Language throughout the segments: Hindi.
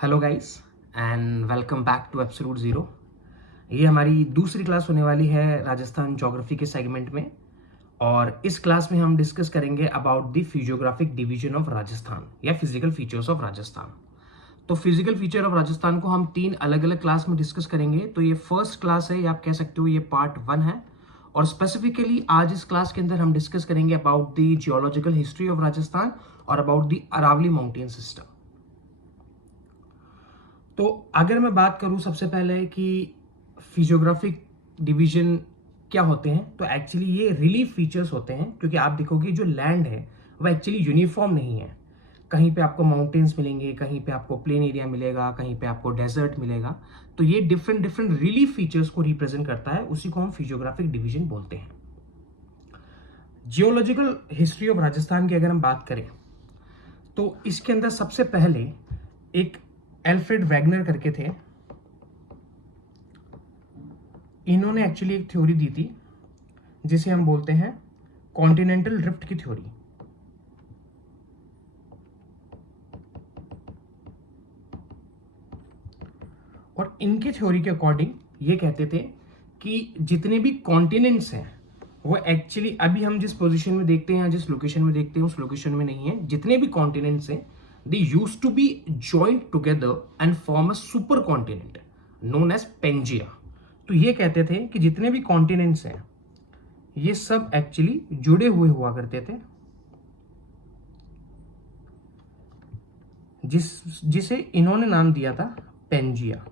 Hello guys and welcome back to absolute zero. ये हमारी दूसरी क्लास होने वाली है राजस्थान ज्योग्राफी के सेगमेंट में। और इस क्लास में हम डिस्कस करेंगे about the physiographic division of Rajasthan या फिजिकल फीचर्स ऑफ राजस्थान। तो फिजिकल फीचर ऑफ राजस्थान को हम तीन अलग अलग क्लास में डिस्कस करेंगे। तो ये फर्स्ट क्लास है या आप कह सकते हो ये पार्ट 1 है। और स्पेसिफिकली आज इस क्लास के अंदर हम डिस्कस करेंगे about the geological history of Rajasthan और about the Aravalli mountain system. तो अगर मैं बात करूं सबसे पहले कि फिजियोग्राफिक डिवीजन क्या होते हैं, तो एक्चुअली ये रिलीफ फीचर्स होते हैं। क्योंकि आप देखोगे जो लैंड है वह एक्चुअली यूनिफॉर्म नहीं है। कहीं पे आपको माउंटेन्स मिलेंगे, कहीं पे आपको प्लेन एरिया मिलेगा, कहीं पे आपको डेजर्ट मिलेगा। तो ये डिफरेंट डिफरेंट रिलीफ फीचर्स को रिप्रेजेंट करता है, उसी को हम फिजियोग्राफिक डिवीजन बोलते हैं। जियोलॉजिकल हिस्ट्री ऑफ राजस्थान की अगर हम बात करें तो इसके अंदर सबसे पहले एक एल्फ्रेड वैगनर करके थे। इन्होंने एक्चुअली एक थ्योरी दी थी जिसे हम बोलते हैं कॉन्टिनेंटल ड्रिफ्ट की थ्योरी। और इनके थ्योरी के अकॉर्डिंग ये कहते थे कि जितने भी कॉन्टिनेंट्स हैं वो एक्चुअली अभी हम जिस पोजीशन में देखते हैं, जिस लोकेशन में देखते हैं, उस लोकेशन में नहीं है। जितने भी कॉन्टिनेंट्स हैं they used to be joined together and form a super continent known as Pangaea। तो ये कहते थे कि जितने भी कॉन्टिनेंट्स हैं ये सब एक्चुअली जुड़े हुए हुआ करते थे, जिसे इन्होंने नाम दिया था पेंजिया।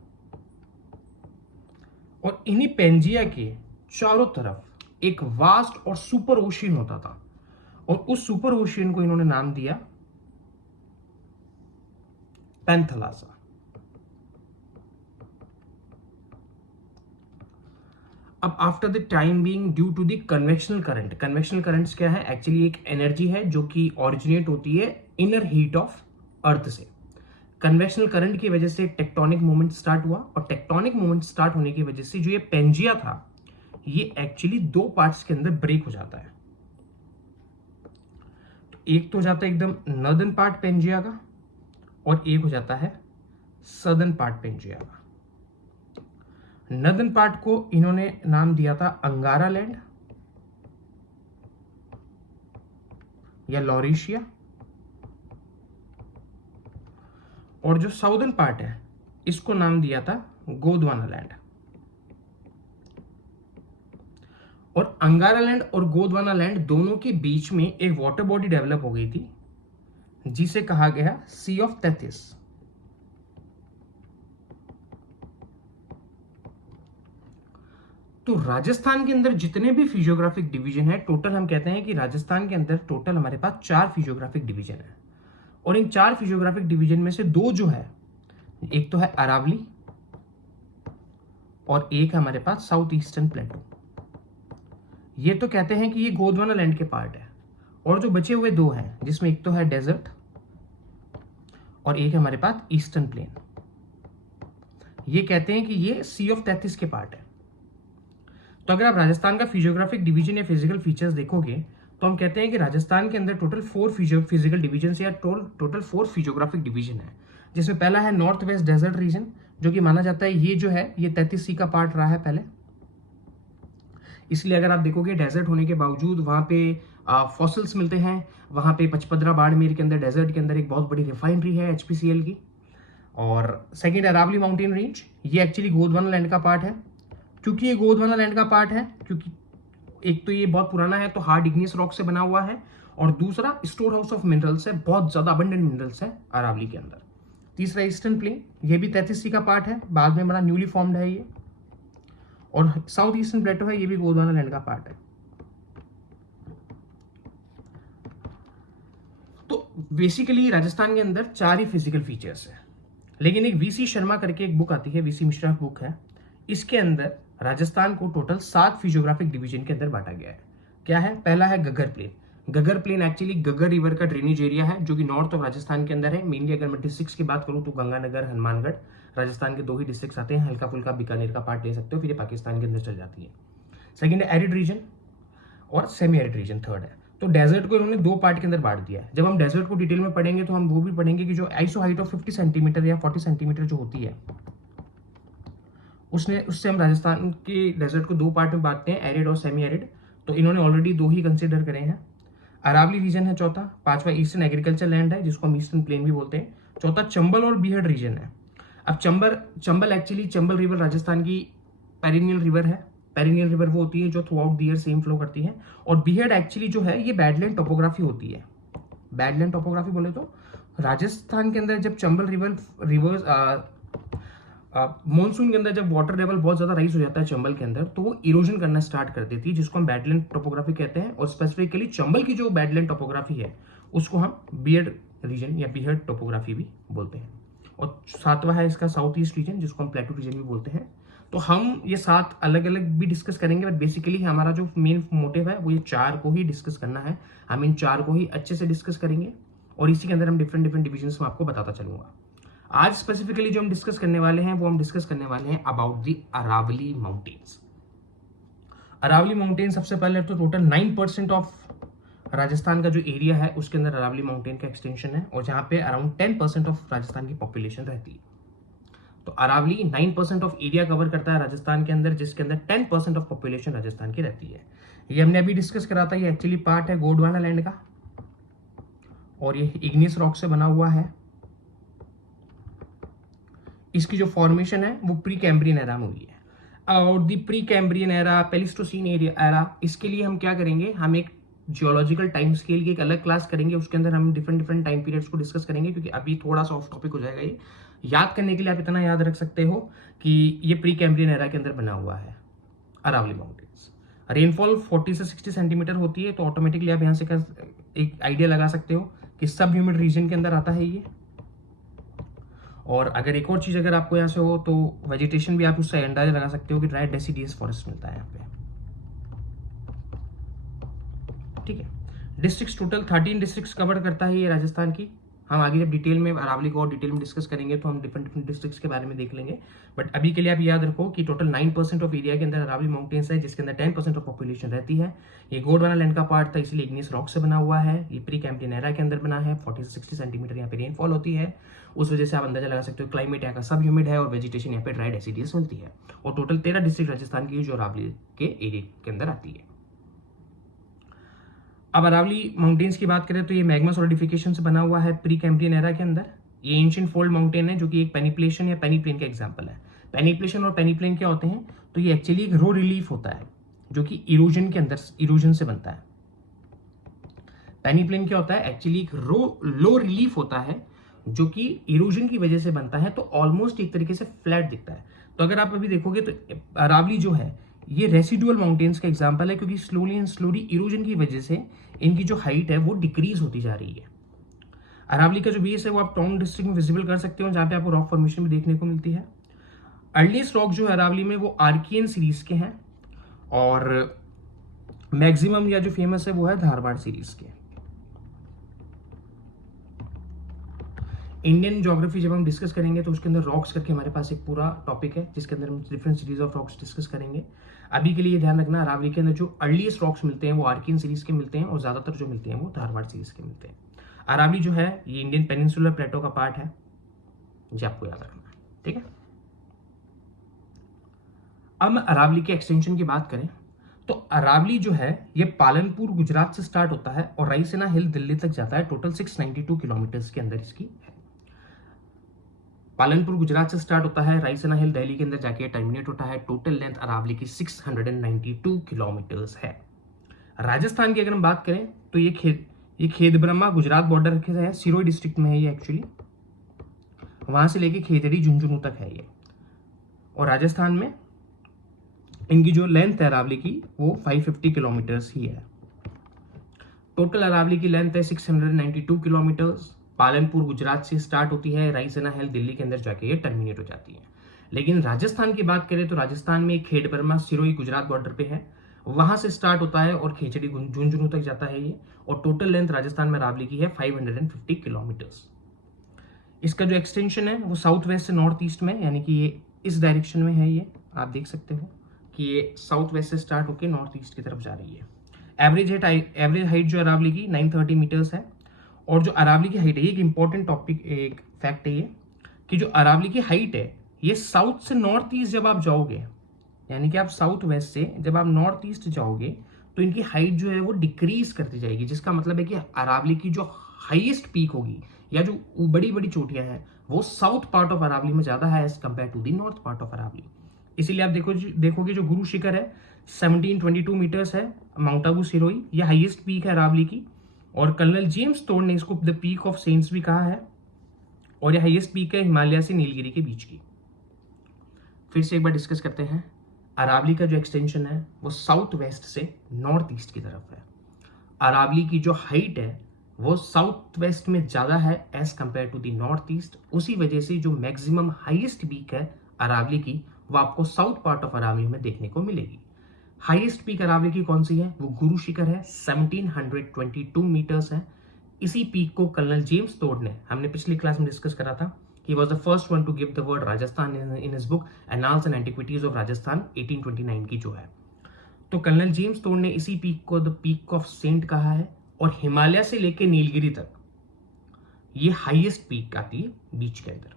और इन्हीं पेंजिया के चारों तरफ एक वास्ट और सुपर ओशियन होता था, और उस सुपर ओशियन को इन्होंने नाम दिया पैंथलासा। अब after the time being due to the convectional current, convectional currents क्या है? एक्चुअली एक एनर्जी है जो कि ओरिजिनेट होती है इनर हीट ऑफ अर्थ से। कन्वेक्शनल करंट की वजह से एक टेक्टोनिक मूवमेंट स्टार्ट हुआ, और टेक्टोनिक मूवमेंट स्टार्ट होने की वजह से जो ये पेंजिया था ये एक्चुअली दो पार्ट्स के अंदर ब्रेक हो जाता है। तो एक तो हो जाता है एकदम नॉर्दर्न पार्ट पेंजिया का, और एक हो जाता है सदर्न पार्ट पेंजिया का। नॉर्दर्न पार्ट को इन्होंने नाम दिया था अंगारा लैंड या लॉरेशिया, और जो साउदर्न पार्ट है इसको नाम दिया था गोंडवाना लैंड। और अंगारा लैंड और गोंडवाना लैंड दोनों के बीच में एक वाटर बॉडी डेवलप हो गई थी जिसे कहा गया सी ऑफ तेथिस। तो राजस्थान के अंदर जितने भी फिजियोग्राफिक डिवीजन है, टोटल हम कहते हैं कि राजस्थान के अंदर टोटल हमारे पास 4 फिजियोग्राफिक डिवीजन है। और इन 4 फिजियोग्राफिक डिवीजन में से 2 जो है, एक तो है अरावली और एक है हमारे पास साउथ ईस्टर्न प्लेटो। ये तो कहते हैं कि ये गोंडवाना लैंड के पार्ट है। और जो बचे हुए 2 हैं जिसमें एक तो है डेजर्ट और एक है हमारे पास ईस्टर्न प्लेन, ये कहते हैं कि ये सी ऑफ तेथिस के पार्ट है। तो अगर आप राजस्थान का फिजियोग्राफिक डिवीजन या फिजिकल फीचर्स देखोगे तो हम कहते हैं कि राजस्थान के अंदर टोटल 4 फिजिकल डिवीजन या टोटल 4 फिजियोग्राफिक डिवीजन है। जिसमें पहला है नॉर्थ वेस्ट डेजर्ट रीजन, जो कि माना जाता है ये जो है ये 33C का पार्ट रहा है पहले। इसलिए अगर आप देखोगे डेजर्ट होने के बावजूद वहां पे फॉसिल्स मिलते हैं। वहां पे पचपदरा बाड़मेर के अंदर डेजर्ट के अंदर एक बहुत बड़ी रिफाइनरी है HPCL की। और सेकेंड अरावली माउंटेन रेंज, ये एक्चुअली गोंडवाना लैंड का पार्ट है। क्योंकि ये गोंडवाना लैंड का पार्ट है क्योंकि एक तो ये बहुत पुराना है तो हार्ड इग्नियस रॉक से बना हुआ है, और दूसरा स्टोर हाउस ऑफ मिनरल्स है, बहुत ज्यादा अबंडेंट मिनरल्स है अरावली के अंदर। तीसरा ईस्टर्न प्लेन, ये भी 33C का पार्ट है, बाद में बड़ा न्यूली फॉर्म्ड है ये। और साउथ ईस्टर्न प्लेटो है, ये भी गोंडवाना लैंड का पार्ट है। तो बेसिकली राजस्थान के अंदर 4 ही फिजिकल फीचर्स है। लेकिन एक VC शर्मा करके एक बुक आती है, VC मिश्रा बुक है, इसके अंदर राजस्थान को टोटल 7 फिजियोग्राफिक डिवीजन के अंदर बांटा गया है। क्या है? पहला है Ghaggar plain. Ghaggar plain actually Ghaggar river का ड्रेनेज एरिया है जो कि नॉर्थ ऑफ राजस्थान के अंदर है। मेनली अगर मैं डिस्ट्रिक्ट्स की बात करूं तो गंगानगर, हनुमानगढ़ राजस्थान के 2 ही डिस्ट्रिक्ट्स आते हैं। हल्का फुल्का बीकानेर का पार्ट ले सकते हो, फिर ये पाकिस्तान के अंदर चल जाती है। सेकेंड है एरिड रीजन और सेमी एरिड रीजन थर्ड है। तो डेजर्ट को इन्होंने दो पार्ट के अंदर बांट दिया है। जब हम डेजर्ट को डिटेल में पढ़ेंगे तो हम वो भी पढ़ेंगे कि जो आईसो हाइट ऑफ 50 सेंटीमीटर या 40 सेंटीमीटर जो होती है, उससे हम राजस्थान के डेजर्ट को दो पार्ट में बांटते हैं, एरिड और सेमी एरिड। तो इन्होंने ऑलरेडी दो ही कंसिडर करे हैं। अरावली रीजन है चौथा, पांचवा ईस्टर्न एग्रीकल्चर लैंड है जिसको हम ईस्टर्न प्लेन भी बोलते हैं, चौथा चंबल और बीहड़ रीजन है। अब चंबल एक्चुअली चंबल रिवर राजस्थान की पेरिनियल रिवर है। पेरिनियल रिवर वो होती है जो through out the year same flow करती है। और बीहड़ एक्चुअली जो है ये बैडलैंड टोपोग्राफी होती है। बैडलैंड टोपोग्राफी बोले तो राजस्थान के अंदर जब चंबल रिवर्स मॉनसून के अंदर जब वाटर लेवल बहुत ज्यादा राइज हो जाता है चंबल के अंदर, तो वो इरोजन करना स्टार्ट कर देती है, जिसको हम बैडलैंड टोपोग्राफी कहते हैं। और स्पेसिफिकली चंबल की जो बैडलैंड टोपोग्राफी है उसको हम बीहड़ रीजन या बीहड़ टोपोग्राफी भी बोलते हैं। और सातवां है इसका साउथ ईस्ट रीजन जिसको हम प्लेटू रीजन भी बोलते हैं। तो हम ये 7 अलग अलग भी डिस्कस करेंगे, बट बेसिकली हमारा जो मेन मोटिव है वो ये 4 को ही डिस्कस करना है। हम इन 4 को ही अच्छे से डिस्कस करेंगे और इसी के अंदर हम डिफरेंट डिविजन्स में आपको बताता चलूंगा। आज स्पेसिफिकली जो हम डिस्कस करने वाले हैं वो हम डिस्कस करने वाले हैं about the Aravali mountains. Aravali mountain सबसे पहले तो टोटल 9% ऑफ राजस्थान का जो एरिया है उसके अंदर अरावली माउंटेन का एक्सटेंशन है, और जहां पे अराउंड 10% ऑफ राजस्थान की पॉपुलेशन रहती है। तो अरावली 9% ऑफ एरिया कवर करता है राजस्थान के अंदर, जिसके अंदर 10% ऑफ पॉपुलेशन राजस्थान की रहती है। ये हमने अभी डिस्कस करा था, ये एक्चुअली पार्ट है गोंडवाना लैंड का, और ये इग्नियस रॉक से बना हुआ है। इसकी जो फॉर्मेशन है वो प्री कैम्ब्रियन एरा में हुई है। और दी प्री कैम्ब्रियन एरा, पेलिस्टोसीन एरा, इसके लिए हम क्या करेंगे, हम एक जियोलॉजिकल टाइम स्केल की एक अलग क्लास करेंगे, उसके अंदर हम डिफरेंट टाइम पीरियड्स को डिस्कस करेंगे, क्योंकि अभी थोड़ा सा ऑफ टॉपिक हो जाएगा। ये याद करने के लिए आप इतना याद रख सकते हो कि ये प्री कैम्ब्रियन एरा के अंदर बना हुआ है अरावली माउंटेन्स। रेनफॉल 40 से 60 सेंटीमीटर होती है, तो ऑटोमेटिकली आप यहाँ से एक आइडिया लगा सकते हो कि सब ह्यूमिड रीजन के अंदर आता है ये। और अगर एक और चीज अगर आपको यहाँ से हो तो वेजिटेशन भी आप उससे अंदाजा लगा सकते हो कि ड्राई डेसिडियस फॉरेस्ट मिलता है यहाँ पे। ठीक है, डिस्ट्रिक्ट्स टोटल 13 डिस्ट्रिक्ट्स कवर करता है ये राजस्थान की। हम आगे जब डिटेल में अरावली को और डिटेल में डिस्कस करेंगे तो हम डिफरेंट डिस्ट्रिक्ट्स के बारे में देख लेंगे, बट अभी के लिए आप याद रखो कि टोटल 9% ऑफ एरिया के अंदर अरावली माउंटेन्स है, जिसके अंदर 10% ऑफ पॉपुलेशन रहती है। ये गोंडवाना लैंड का पार्ट था, इसलिए इग्नियस रॉक से बना हुआ है। ये प्री कैम्ब्रियन एरा के अंदर बना है, 40 से 60 सेंटीमीटर यहाँ पे रेनफॉल होती है। उस वजह से आप अंदाजा लगा सकते हो क्लाइमेट यहाँ का सब ह्यूमिड है और वेजिटेशन यहाँ पे ड्राई डेसिडियस मिलती है। और टोटल 13 डिस्ट्रिक्ट राजस्थान की जो अरावली के एरिया के अंदर आती है। अब अरावली माउंटेन्स की बात करें तो ये मैग्मा सॉलिडिफिकेशन से बना हुआ है प्री कैम्ब्रियन एरा के अंदर। ये एंशिएंट फोल्ड माउंटेन है जो कि एक पेनिप्लेशन या पेनीप्लेन का एग्जांपल है। पेनिप्लेशन और पेनीप्लेन क्या होते हैं, तो ये एक्चुअली एक रो रिलीफ होता है जो कि इरोजन के अंदर इरोजन से बनता है। पेनीप्लेन क्या होता है, एक्चुअली एक लो रिलीफ होता है जो कि इरोजन की वजह से बनता है, तो ऑलमोस्ट एक तरीके से फ्लैट दिखता है। तो अगर आप अभी देखोगे तो अरावली जो है ये रेसिडुअल माउंटेन्स का एग्जांपल है, क्योंकि स्लोली एंड स्लोली इरोजन की वजह से इनकी जो हाइट है वो डिक्रीज होती जा रही है। अरावली का जो बेस है वो आप टाउन डिस्ट्रिक्ट में विजिबल कर सकते हो, जहां पे आपको रॉक फॉर्मेशन भी देखने को मिलती है। अर्लीस्ट रॉक जो है अरावली में वो आर्कियन सीरीज के हैं, और मैक्सिमम या जो फेमस है वो है धारवाड़ सीरीज के। इंडियन ज्योग्राफी जब हम डिस्कस करेंगे तो उसके अंदर रॉक्स करके हमारे पास एक पूरा टॉपिक है जिसके अंदर हम different series of rocks discuss करेंगे। अभी के लिए ध्यान रखना, अरावली के अंदर जो अर्लीस्ट रॉक्स मिलते हैं वो आर्कियन सीरीज के मिलते हैं, और ज्यादातर जो मिलते हैं वो धारवाड़ सीरीज के मिलते हैं। अरावली जो है ये इंडियन पेनिनसुलर प्लेटो का पार्ट है, जो आपको याद रखना है। ठीक है, अब हम अरावली के एक्सटेंशन की बात करें तो अरावली जो है ये पालनपुर गुजरात से स्टार्ट होता है और रायसेना हिल दिल्ली तक जाता है। टोटल 692 किलोमीटर के अंदर इसकी है। पालनपुर गुजरात से स्टार्ट होता है, रायसेना हिल दिल्ली के अंदर जाके टर्मिनेट होता है। टोटल लेंथ अरावली की 692 किलोमीटर्स है। राजस्थान की अगर हम बात करें तो ये खेदब्रह्मा गुजरात बॉर्डर के है, सिरोही डिस्ट्रिक्ट में है ये एक्चुअली। वहां से लेके खेतड़ी झुंझुनू तक है ये। और राजस्थान में इनकी जो लेंथ है अरावली की वो 550 किलोमीटर्स ही है। टोटल अरावली की लेंथ है 692 किलोमीटर्स। पालनपुर गुजरात से स्टार्ट होती है, रायसेना हिल दिल्ली के अंदर जाके ये टर्मिनेट हो जाती है। लेकिन राजस्थान की बात करें तो राजस्थान में खेड़ब्रह्मा सिरोही गुजरात बॉर्डर पे है, वहां से स्टार्ट होता है और खेचड़ी झुंझुनू तक जाता है ये। और टोटल लेंथ राजस्थान में अरावली की है 550 किलोमीटर्स। इसका जो एक्सटेंशन है वो साउथ वेस्ट से नॉर्थ ईस्ट में, यानी कि ये इस डायरेक्शन में है। ये आप देख सकते हो कि ये साउथ वेस्ट से स्टार्ट होकर नॉर्थ ईस्ट की तरफ जा रही है। एवरेज हाइट जो अरावली की 930 मीटर्स है। और जो अरावली की हाइट है, ये एक इंपॉर्टेंट टॉपिक, एक फैक्ट है ये, कि जो अरावली की हाइट है ये साउथ से नॉर्थ ईस्ट जब आप जाओगे, यानी कि आप साउथ वेस्ट से जब आप नॉर्थ ईस्ट जाओगे तो इनकी हाइट जो है वो डिक्रीज करती जाएगी, जिसका मतलब है कि अरावली की जो हाईएस्ट पीक होगी या जो बड़ी बड़ी चोटियां हैं वो साउथ पार्ट ऑफ अरावली में ज्यादा है as compare to the north part of Aravali. इसीलिए आप देखोगे जो गुरु शिखर है 1722 मीटर्स है, माउंट आबू सिरोही, यह हाईएस्ट पीक है अरावली की। और कर्नल जेम्स टोड ने इसको द पीक ऑफ सेंट्स भी कहा है। और यह हाईएस्ट पीक है हिमालय से नीलगिरी के बीच की। फिर से एक बार डिस्कस करते हैं। अरावली का जो एक्सटेंशन है वो साउथ वेस्ट से नॉर्थ ईस्ट की तरफ है। अरावली की जो हाइट है वो साउथ वेस्ट में ज़्यादा है as compare to the north east. उसी वजह से जो मैक्सिमम हाईएस्ट पीक है अरावली की वो आपको साउथ पार्ट ऑफ अरावली में देखने को मिलेगी। हाईएस्ट पीक अरावली की कौन सी है? वो गुरु शिखर है, 1722 मीटर्स है। इसी पीक को कर्नल जेम्स टोड ने, हमने पिछली क्लास में डिस्कस करा था, he was the first one to give the word Rajasthan in his book Annals and Antiquities of Rajasthan 1829 की जो है। तो कर्नल जेम्स टोड ने इसी पीक को द पीक ऑफ सेंट कहा है। और हिमालय से लेकर नीलगिरी तक ये हाईएस्ट पीक आती है बीच के अंदर।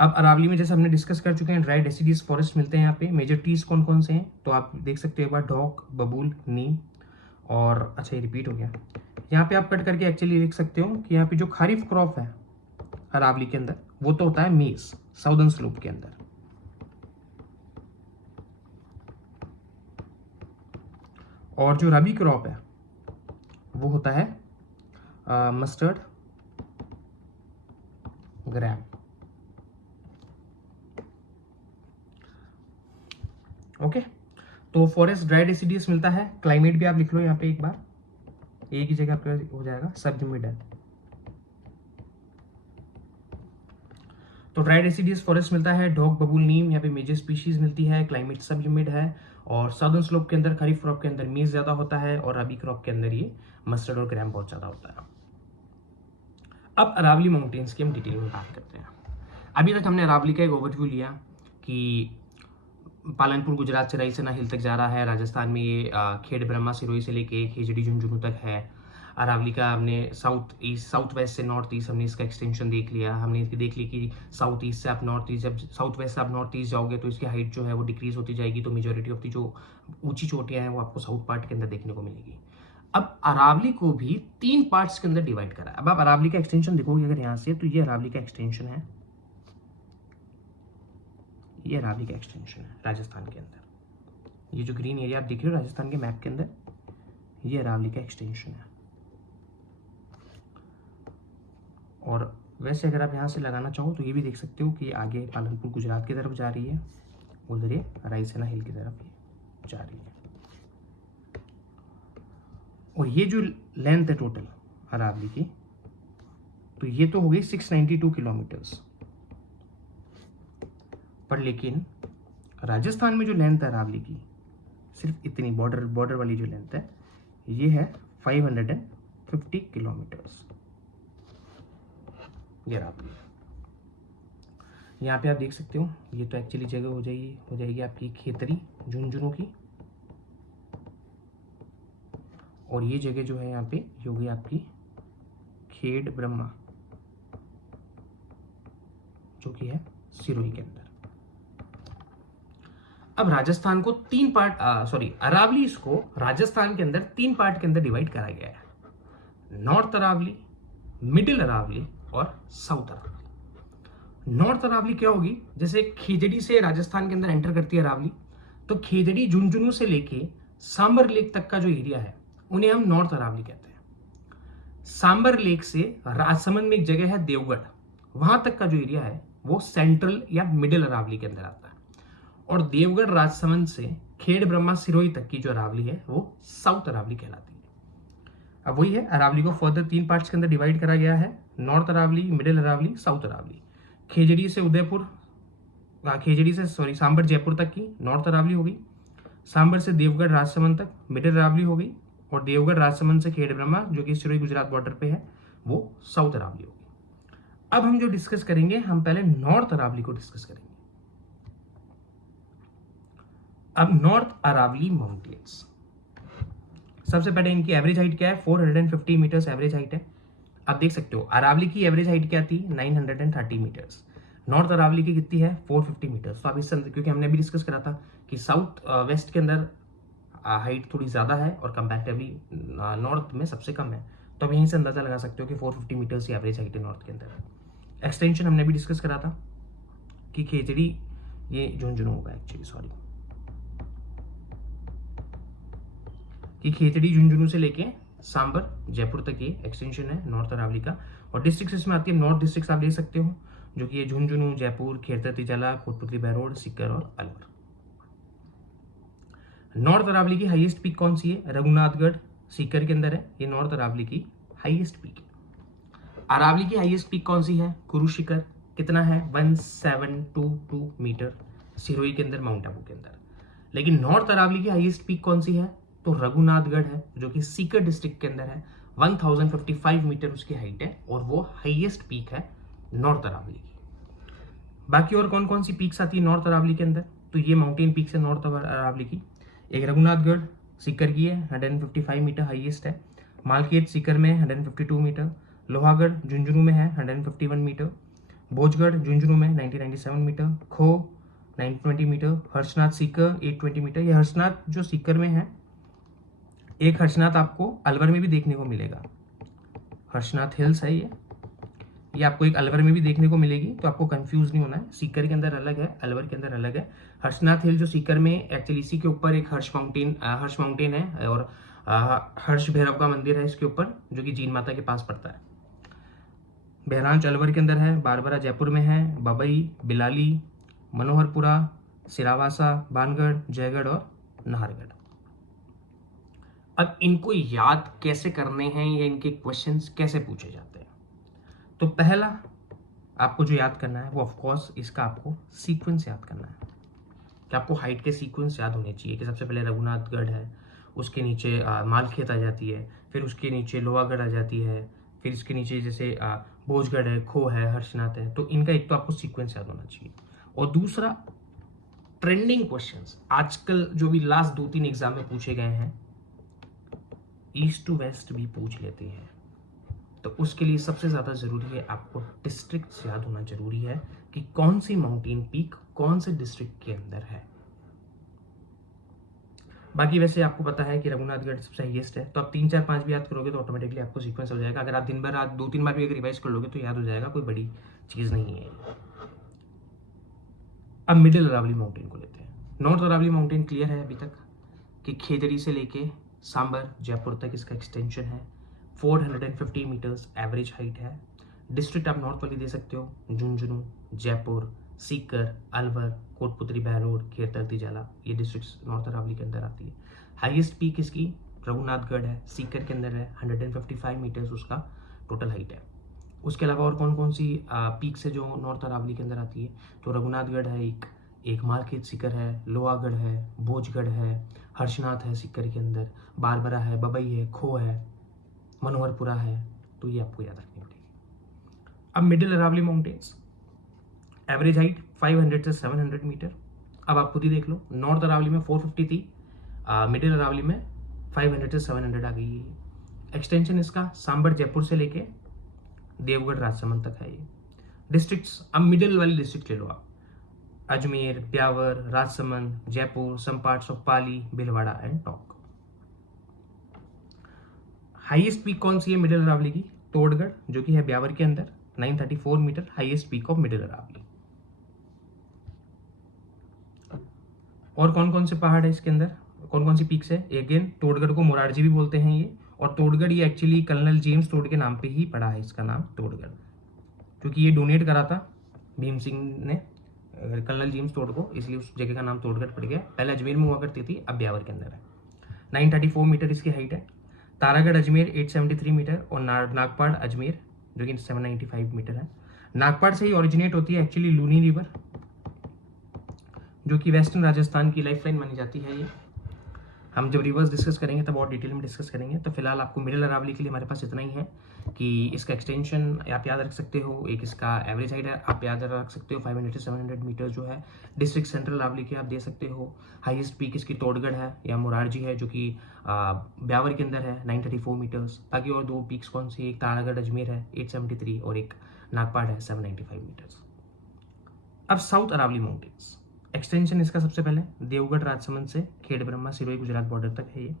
अब अरावली में जैसे हमने डिस्कस कर चुके हैं ड्राई डेसिडियस फॉरेस्ट मिलते हैं यहाँ पे। मेजर ट्रीज कौन कौन से हैं तो आप देख सकते हो एक बार, ढौक, बबूल, नीम और अच्छा ये रिपीट हो गया। यहाँ पे आप कट करके एक्चुअली देख सकते हो कि यहाँ पे जो खरीफ क्रॉप है अरावली के अंदर वो तो होता है मेज, साउदर्न स्लोप के अंदर। और जो रबी क्रॉप है वो होता है मस्टर्ड, ग्राम। ओके, तो फॉरेस्ट ड्राई डेसिडियस मिलता है। क्लाइमेट भी आप लिख लो यहाँ पे एक बार, एक ही जगह पे हो जाएगा, सब ह्यूमिड है। तो ड्राई डेसिडियस फॉरेस्ट मिलता है, ढोक, बबूल, नीम, यहाँ पे मेजर स्पीशीज मिलती है। क्लाइमेट सब ह्यूमिड है। और साउदर्न स्लोप के अंदर खरीफ क्रॉप के अंदर मेज ज्यादा होता है और रबी क्रॉप के अंदर ये मस्टर्ड और ग्राम बहुत ज्यादा होता है। अब अरावली माउंटेन्स की हम डिटेल में बात करते हैं। अभी तक हमने अरावली का एक ओवरव्यू लिया कि पालनपुर गुजरात से रायसेना हिल तक जा रहा है। राजस्थान में ये खेड़ ब्रह्मा सिरोही से लेके खेजड़ी झुंझुनू तक है। अरावली का हमने साउथ वेस्ट से नॉर्थ ईस्ट हमने इसका एक्सटेंशन देख लिया। हमने देख ली कि साउथ ईस्ट से आप नॉर्थ ईस्ट, जब साउथ वेस्ट से आप नॉर्थ ईस्ट जाओगे तो इसकी हाइट जो है वो डिक्रीज होती जाएगी। तो मेजोरिटी ऑफ दी जो ऊंची चोटियां हैं वो आपको साउथ पार्ट के अंदर देखने को मिलेगी। अब अरावली को भी 3 पार्ट्स के अंदर डिवाइड करा है। अब आप अरावली का एक्सटेंशन देखोगे अगर यहाँ से, तो ये अरावली का एक्सटेंशन है, ये अरावली का एक्सटेंशन है राजस्थान के अंदर। ये जो ग्रीन एरिया आप देख रहे हो राजस्थान के मैप के अंदर, ये अरावली का एक्सटेंशन है। और वैसे अगर आप यहाँ से लगाना चाहो तो ये भी देख सकते हो कि आगे पालनपुर गुजरात की तरफ जा रही है, उधर ये रायसेना हिल की तरफ जा रही है। और ये जो लेंथ है टोटल अरावली की, तो ये तो हो गई 692 किलोमीटर्स। पर लेकिन राजस्थान में जो लेंथ है अरावली की, सिर्फ इतनी बॉर्डर वाली जो लेंथ है, ये है 550 किलोमीटर्स। ये अरावली, यहाँ पे आप देख सकते हो ये तो एक्चुअली जगह हो जाएगी आपकी खेतरी झुंझुनू की। और ये जगह जो है यहाँ पे ये होगी आपकी खेड़ ब्रह्मा, जो कि है सिरोही के अंदर। अब राजस्थान को 3 पार्ट, अरावली इसको राजस्थान के अंदर 3 पार्ट के अंदर डिवाइड करा गया है। नॉर्थ अरावली, मिडिल अरावली और साउथ अरावली। नॉर्थ अरावली क्या होगी? जैसे खेजड़ी से राजस्थान के अंदर एंटर करती है अरावली, तो खेजड़ी झुंझुनू से लेके सांबर लेक तक का जो एरिया है उन्हें हम नॉर्थ अरावली कहते हैं। सांबर लेक से राजसमंद में एक जगह है देवगढ़, वहां तक का जो एरिया है वो सेंट्रल या मिडिल अरावली के अंदर आता है। और देवगढ़ राजसमंद से खेड़ ब्रह्मा सिरोही तक की जो अरावली है वो साउथ अरावली कहलाती है। अब वही है, अरावली को फर्दर 3 पार्ट्स के अंदर डिवाइड करा गया है, north Aravalli, middle Aravalli, south Aravalli. खेजड़ी से सांबर जयपुर तक की नॉर्थ अरावली हो गई। सांबर से देवगढ़ राजसमंद तक मिडिल अरावली हो गई। और देवगढ़ राजसमंद से खेड़ ब्रह्मा, जो कि सिरोही गुजरात बॉर्डर पे है, वो साउथ अरावली होगी। अब हम जो डिस्कस करेंगे, हम पहले नॉर्थ अरावली को डिस्कस करेंगे। अब नॉर्थ अरावली माउंटेन्स, सबसे पहले इनकी एवरेज हाइट क्या है, 450 मीटर्स एवरेज हाइट है। आप देख सकते हो अरावली की एवरेज हाइट क्या थी, 930 मीटर्स। नॉर्थ अरावली की कितनी है, 450 मीटर्स। तो आप इससे क्योंकि हमने भी डिस्कस करा था कि साउथ वेस्ट के अंदर हाइट थोड़ी ज़्यादा है और कंपैरेटिवली नॉर्थ में सबसे कम है, तो आप यहीं से अंदाज़ा लगा सकते हो कि 450 मीटर्स की एवरेज हाइट है नॉर्थ के अंदर। एक्सटेंशन हमने भी डिस्कस करा था कि खेजड़ी, ये झुंझुनू होगा एक्चुअली, सॉरी, कि खेतड़ी झुंझुनू से लेके सांबर जयपुर तक ये एक्सटेंशन है नॉर्थ अरावली का। और डिस्ट्रिक्ट इसमें आती है, नॉर्थ डिस्ट्रिक्ट आप देख सकते हो, जो कि ये झुंझुनू, जयपुर, खेरतर तिजाला, कोटपुतली बहरोड, सीकर और अलवर। नॉर्थ अरावली की हाईएस्ट पीक कौन सी है, रघुनाथगढ़ सीकर के अंदर है, ये नॉर्थ अरावली की हाईएस्ट पीक है। अरावली की हाईएस्ट पीक कौन सी है, कुरु शिखर, कितना है, 1722 मीटर, सिरोही के अंदर, माउंट आबू के अंदर। लेकिन नॉर्थ अरावली की हाईएस्ट पीक कौन सी है, तो रघुनाथगढ़ है, जो कि सीकर डिस्ट्रिक्ट के अंदर है, 1055 मीटर उसकी हाइट है और वो हाईएस्ट पीक है नॉर्थ अरावली की। बाकी और कौन कौन सी पीक्स आती है नॉर्थ अरावली के अंदर, तो ये माउंटेन पीक्स है नॉर्थ अरावली की। एक रघुनाथगढ़ सीकर की है, 155 मीटर हाईएस्ट है। मालखेत सीकर में 152 मीटर। लोहागढ़ झुंझुनू में है 151 मीटर। भोजगढ़ झुंझुनू में 1997 मीटर। खो 920 मीटर। हर्षनाथ सीकर 820 मीटर। ये हर्षनाथ जो सीकर में है, एक हर्षनाथ आपको अलवर में भी देखने को मिलेगा, हर्षनाथ हिल्स है ये आपको एक अलवर में भी देखने को मिलेगी, तो आपको कंफ्यूज नहीं होना है। सीकर के अंदर अलग है, अलवर के अंदर अलग है। हर्षनाथ हिल जो सीकर में एक्चुअली इसी के ऊपर एक हर्ष माउंटेन है और हर्ष भैरव का मंदिर है इसके ऊपर, जो कि जीन माता के पास पड़ता है। बहरांच अलवर के अंदर है, बारबरा जयपुर में है, बबई, बिलाली, मनोहरपुरा, सिरावासा, बानगढ़, जयगढ़ और नाहरगढ़। अब इनको याद कैसे करने हैं या इनके क्वेश्चंस कैसे पूछे जाते हैं, तो पहला आपको जो याद करना है वो ऑफ कोर्स इसका आपको सीक्वेंस याद करना है, कि आपको हाइट के सीक्वेंस याद होने चाहिए कि सबसे पहले रघुनाथगढ़ है, उसके नीचे मालखेत आ जाती है, फिर उसके नीचे लोहागढ़ आ जाती है, फिर इसके नीचे जैसे भोजगढ़ है, खो है, हर्षनाथ है। तो इनका एक तो आपको सीक्वेंस याद होना चाहिए। और दूसरा, ट्रेंडिंग क्वेश्चंस आजकल जो भी लास्ट 2-3 एग्जाम में पूछे गए हैं, ईस्ट टू वेस्ट भी पूछ लेते हैं, तो उसके लिए सबसे ज़्यादा ज़रूरी है आपको डिस्ट्रिक्ट याद होना जरूरी है कि कौन सी माउंटेन पीक कौन से डिस्ट्रिक्ट के अंदर है। बाकी वैसे आपको पता है कि रघुनाथगढ़ सबसे हाईएस्ट है, तो आप 3, 4, 5 भी याद करोगे तो ऑटोमेटिकली आपको सीक्वेंस हो जाएगा। अगर आप दिन भर रात 2-3 बार भी अगर रिवाइज कर लोगे तो याद हो जाएगा, कोई बड़ी चीज़ नहीं है। अब मिडिल अरावली माउंटेन को लेते हैं। नॉर्थ अरावली माउंटेन क्लियर है अभी तक कि खेजड़ी से लेके सांबर जयपुर तक इसका एक्सटेंशन है, 450 मीटर्स एवरेज हाइट है। डिस्ट्रिक्ट आप नॉर्थ वाली दे सकते हो, झुंझुनू, जयपुर, सीकर, अलवर, कोटपुतली बहरोड, खेरतर तिजाला, ये डिस्ट्रिक्ट नॉर्थ अरावली के अंदर आती है। हाईएस्ट पीक इसकी रघुनाथगढ़ है, सीकर के अंदर है, 155 मीटर्स उसका टोटल हाइट है। उसके अलावा और कौन कौन सी पीक्स है जो नॉर्थ अरावली के अंदर आती है, तो रघुनाथगढ़ है, एक मालखेत सीकर है, लोहागढ़ है, भोजगढ़ है, हर्षनाथ है सीकर के अंदर, बारबरा है, बबई है, खो है, मनोहरपुरा है। तो ये आपको याद रखनी पड़ेगी। अब middle Aravali mountains, average height 500 से 700 मीटर। अब आप खुद ही देख लो, नॉर्थ अरावली में 450 थी, मिडिल अरावली में 500 से 700 आ गई है। एक्सटेंशन इसका सांबर जयपुर से लेके देवगढ़ राजसमंद तक है ये। डिस्ट्रिक्ट्स, अब मिडिल वाली डिस्ट्रिक्ट ले लो आप, Ajmer, Beawar, Rajsamand, Jaipur, some parts of Pali, Bhilwara and Tonk. Highest peak कौन सी है मिडिल अरावली की, तोड़गढ़, जो कि है ब्यावर के अंदर, 934 meter, highest peak of middle Aravali. और कौन कौन से पहाड़ है इसके अंदर, कौन कौन सी पीक्स है, अगेन तोड़गढ़ को मोरारजी भी बोलते हैं ये, और तोड़गढ़ ये एक्चुअली कर्नल जेम्स तोड़ के नाम पे ही पड़ा है इसका नाम तोड़गढ़, क्योंकि ये डोनेट करा था भीम सिंह ने कर्नल जेम्स तोड़ को, इसलिए उस जगह का नाम तोड़गढ़ पड़ गया। पहले अजमेर में हुआ करती थी, अब ब्यावर के अंदर है। 934 मीटर इसकी हाइट है। तारागढ़ अजमेर 873 मीटर और नागपाड़ अजमेर जो कि 795 मीटर है। नागपाड़ से ही ओरिजिनेट होती है एक्चुअली लूनी रिवर, जो कि वेस्टर्न राजस्थान की लाइफलाइन मानी जाती है ये। हम जब रिवर्स डिस्कस करेंगे तब और डिटेल में डिस्कस करेंगे। तो फिलहाल आपको मिडिल अरावली के लिए हमारे पास इतना ही है कि इसका एक्सटेंशन आप याद रख सकते हो, एक इसका एवरेज हाइट आप याद रख सकते हो 500 से 700 मीटर जो है। डिस्ट्रिक्ट सेंट्रल अरावली के आप दे सकते हो। हाईएस्ट पीक इसकी तोड़गढ़ है या मोरारजी है जो कि ब्यावर के अंदर है 934 मीटर्स। बाकी और दो पीक्स कौन सी, एक तारागढ़ अजमेर है 873 और एक नागपाड़ है 795 मीटर्स। अब साउथ अरावली माउंटेन्स, एक्सटेंशन इसका सबसे पहले देवगढ़ राजसमंद से खेड़ ब्रह्मा सिरोही गुजरात बॉर्डर तक है ये।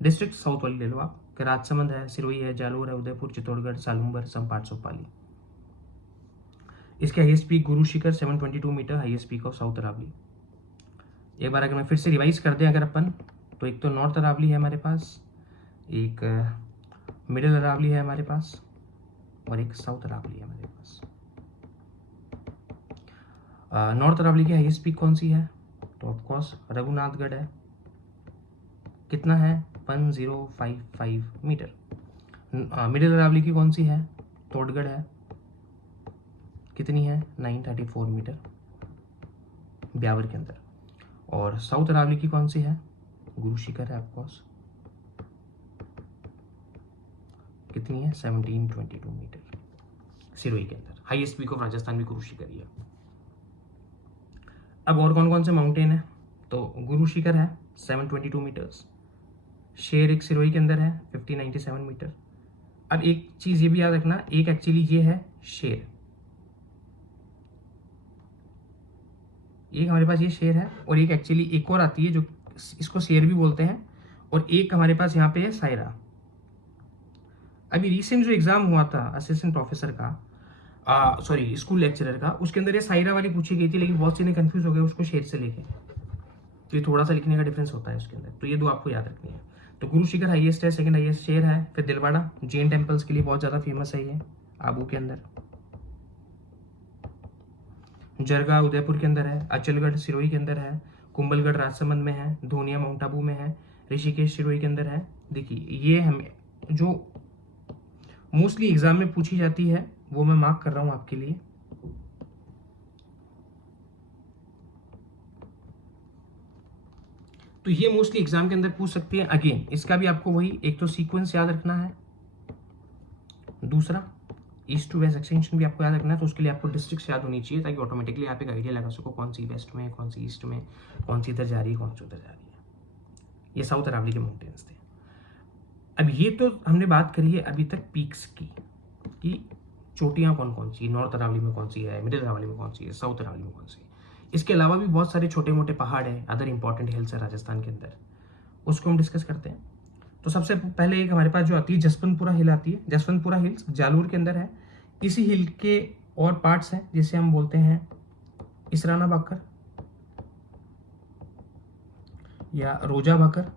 डिस्ट्रिक्ट साउथ वाली ले लो आप, कि राजसमंद है, सिरोही है, जालोर है, उदयपुर, चित्तौड़गढ़, सालुम्बर, संपाट, सोपाली। इसके highest peak Guru Shikhar 722 meter, highest peak of south Aravali. एक बार अगर मैं फिर से रिवाइज कर दें अगर अपन, तो एक तो नॉर्थ अरावली है हमारे पास, एक मिडिल अरावली है हमारे पास और एक साउथ अरावली है हमारे पास। नॉर्थ अरावली की हाईएस्ट पीक कौन सी है, तो ऑफकोर्स रघुनाथगढ़ है, कितना है 1055 मीटर। मिडिल अरावली की कौन सी है, तोड़गढ़ है, कितनी है 934 मीटर ब्यावर के अंदर। और साउथ अरावली की कौन सी है, गुरु शिखर है ऑफकोर्स, कितनी है 1722 मीटर सिरोही के अंदर। हाईएस्ट पीक ऑफ राजस्थान भी गुरु शिखर ही है। अब और कौन कौन से माउंटेन है, तो गुरु शिखर है 722 मीटर्स, शेर एक सिरोही के अंदर है 1597 मीटर। अब एक चीज ये भी याद रखना, एक एक्चुअली ये है शेर, एक हमारे पास ये शेर है और एक एक्चुअली एक और आती है जो इसको शेर भी बोलते हैं, और एक हमारे पास यहाँ पे है सायरा। अभी रिसेंट जो एग्जाम हुआ था असिस्टेंट प्रोफेसर का, सॉरी स्कूल लेक्चरर का, उसके अंदर ये सायरा वाली पूछी गई थी, लेकिन बहुत से ने कंफ्यूज हो गए उसको शेर से लेके, तो ये थोड़ा सा लिखने का डिफरेंस होता है उसके अंदर। तो ये दो आपको याद रखनी है। तो गुरु शिखर हाईएस्ट है, सेकंड हाईएस्ट शेर है, फिर दिलवाड़ा जैन टेम्पल्स के लिए बहुत ज़्यादा फेमस है ये, आबू के अंदर, जरगा उदयपुर के अंदर है, अचलगढ़ सिरोही के अंदर है, कुंभलगढ़ राजसमंद में है, धोनिया माउंट आबू में है, ऋषिकेश सिरोही के अंदर है। देखिए ये हमें जो मोस्टली एग्जाम में पूछी जाती है वो मैं मार्क कर रहा हूं आपके लिए। तो ये मोस्टली एग्जाम के अंदर पूछ सकती है। अगेन इसका भी आपको वही, एक तो सीक्वेंस याद रखना है, दूसरा ईस्ट टू वेस्ट एक्सटेंशन भी आपको याद रखना है। तो उसके लिए आपको डिस्ट्रिक्ट याद होनी चाहिए ताकि ऑटोमेटिकली आप एक आइडिया लगा सको कौन सी वेस्ट में, कौन सी ईस्ट में, कौन सी इधर जा रही है, कौन सी उधर जा रही है। ये साउथ अरावली के माउंटेन्स थे। अब ये तो हमने बात करी है अभी तक पीक्स की, कि चोटियां कौन कौन सी, नॉर्थ अरावली में कौन सी है, मिडिल अरावली में कौन सी है, साउथ अरावली में कौन सी है। इसके अलावा भी बहुत सारे छोटे मोटे पहाड़ हैं, अदर इंपॉर्टेंट हिल्स है राजस्थान के अंदर, उसको हम डिस्कस करते हैं। तो सबसे पहले एक हमारे पास जो आती है जसवंतपुरा हिल आती है। जसवंतपुरा हिल्स जालोर के अंदर है। इसी हिल के और पार्ट्स हैं जिसे हम बोलते हैं इसराना बाकर या रोजा बाकर,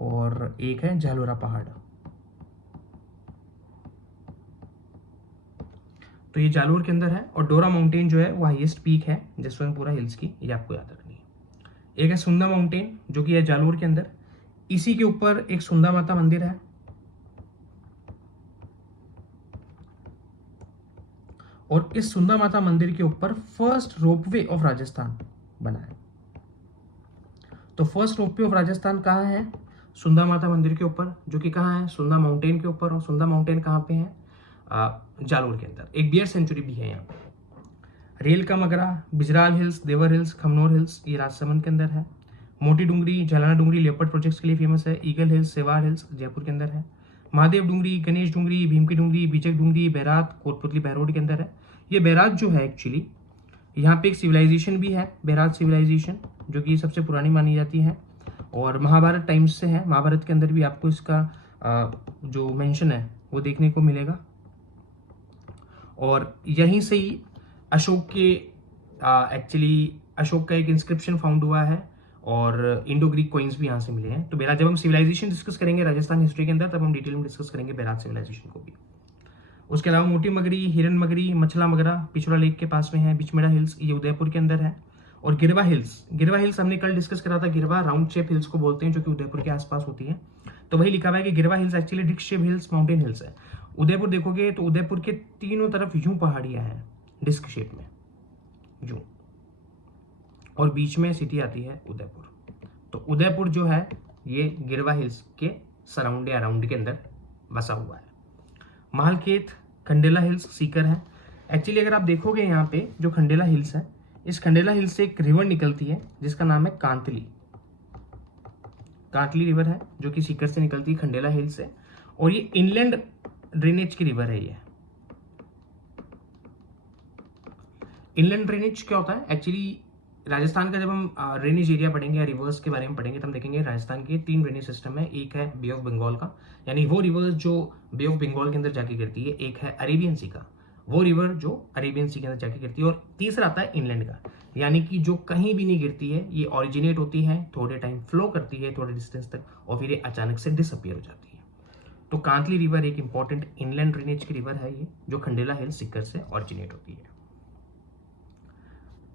और एक है जालोरा पहाड़। तो ये जालोर के अंदर है। और डोरा माउंटेन जो है वो हाईएस्ट पीक है जसवंतपुरा हिल्स की, ये आपको याद रखनी है। एक है सुंदा माउंटेन जो कि है जालोर के अंदर, इसी के ऊपर एक सुंदा माता मंदिर है। और इस सुंदा माता मंदिर के ऊपर फर्स्ट रोपवे ऑफ राजस्थान बना है। तो फर्स्ट रोपवे ऑफ राजस्थान कहाँ है, सुंदा माता मंदिर के ऊपर, जो कि कहाँ है, सुंदा माउंटेन के ऊपर। और सुंदा माउंटेन कहाँ पे है, जालोर के अंदर। एक बियर सेंचुरी भी है यहाँ पे। रेल का मगरा, बिजराल हिल्स, देवर हिल्स, खमनोर हिल्स, ये राजसमंद के अंदर है। मोटी डूंगरी, झलाना डूंगरी लेपर्ड प्रोजेक्ट्स के लिए फेमस है। ईगल हिल्स, सेवार हिल्स जयपुर के अंदर है। महादेव डूंगरी, गणेश डूंगरी, भीम की डूंगरी, बीचक डूंगरी, बैरात कोटपुतली बहरोड के अंदर है। ये बैरात जो है एक्चुअली यहाँ पे एक सिविलाइजेशन भी है, बैरात सिविलाइजेशन, जो कि सबसे पुरानी मानी जाती है और महाभारत टाइम्स से है। महाभारत के अंदर भी आपको इसका जो मेंशन है वो देखने को मिलेगा। और यहीं से ही अशोक के एक्चुअली अशोक का एक इंस्क्रिप्शन फाउंड हुआ है और इंडो ग्रीक कॉइन्स भी यहाँ से मिले हैं। तो बैरात, जब हम सिविलाइजेशन डिस्कस करेंगे राजस्थान हिस्ट्री के अंदर, तब हम डिटेल में डिस्कस करेंगे बैरात सिविलाइजेशन को भी। उसके अलावा मोटी मगरी, हिरन मगरी, मछला मगरा पिछड़ा लेक के पास में है। बिचमेड़ा हिल्स ये उदयपुर के अंदर है। और गिरवा हिल्स हमने कल डिस्कस करा था। गिरवा राउंड शेप हिल्स को बोलते हैं जो कि उदयपुर के आसपास होती है। तो वही लिखा हुआ है कि Girwa hills actually disc shape hills mountain hills है। उदयपुर देखोगे तो उदयपुर के तीनों तरफ यूं पहाड़ियां हैं डिस्क शेप में यूं, और बीच में सिटी आती है उदयपुर। तो उदयपुर जो है ये गिरवा हिल्स के सराउंड या अराउंड के अंदर बसा हुआ है। मालखेत, खंडेला हिल्स, सीकर है। एक्चुअली अगर आप देखोगे यहाँ पे जो खंडेला हिल्स है, इस खंडेला हिल्स से एक रिवर निकलती है जिसका नाम है कांतली। कांतली रिवर है जो कि सीकर से निकलती है खंडेला हिल्स से, और ये इनलैंड ड्रेनेज की रिवर है। ये इनलैंड ड्रेनेज क्या होता है एक्चुअली, राजस्थान का जब हम ड्रेनेज एरिया पढ़ेंगे या रिवर्स के बारे में पढ़ेंगे तो हम देखेंगे राजस्थान के 3 ड्रेनेज सिस्टम है। एक है बे ऑफ बंगाल का, यानी वो रिवर्स जो बे ऑफ बंगाल के अंदर जाके गिरती है। एक है अरेबियन सी का, वो रिवर जो अरेबियन सी के अंदर जाके गिरती है। और तीसरा आता है इनलैंड का, यानी कि जो कहीं भी नहीं गिरती है, ये ऑरिजिनेट होती है, थोड़े टाइम फ्लो करती है थोड़े डिस्टेंस तक, और फिर ये अचानक से डिसअपियर हो जाती है। तो कांतली रिवर एक इंपॉर्टेंट इनलैंड ड्रेनेज की रिवर है ये, जो खंडेला हिल सीकर से ऑरिजिनेट होती है।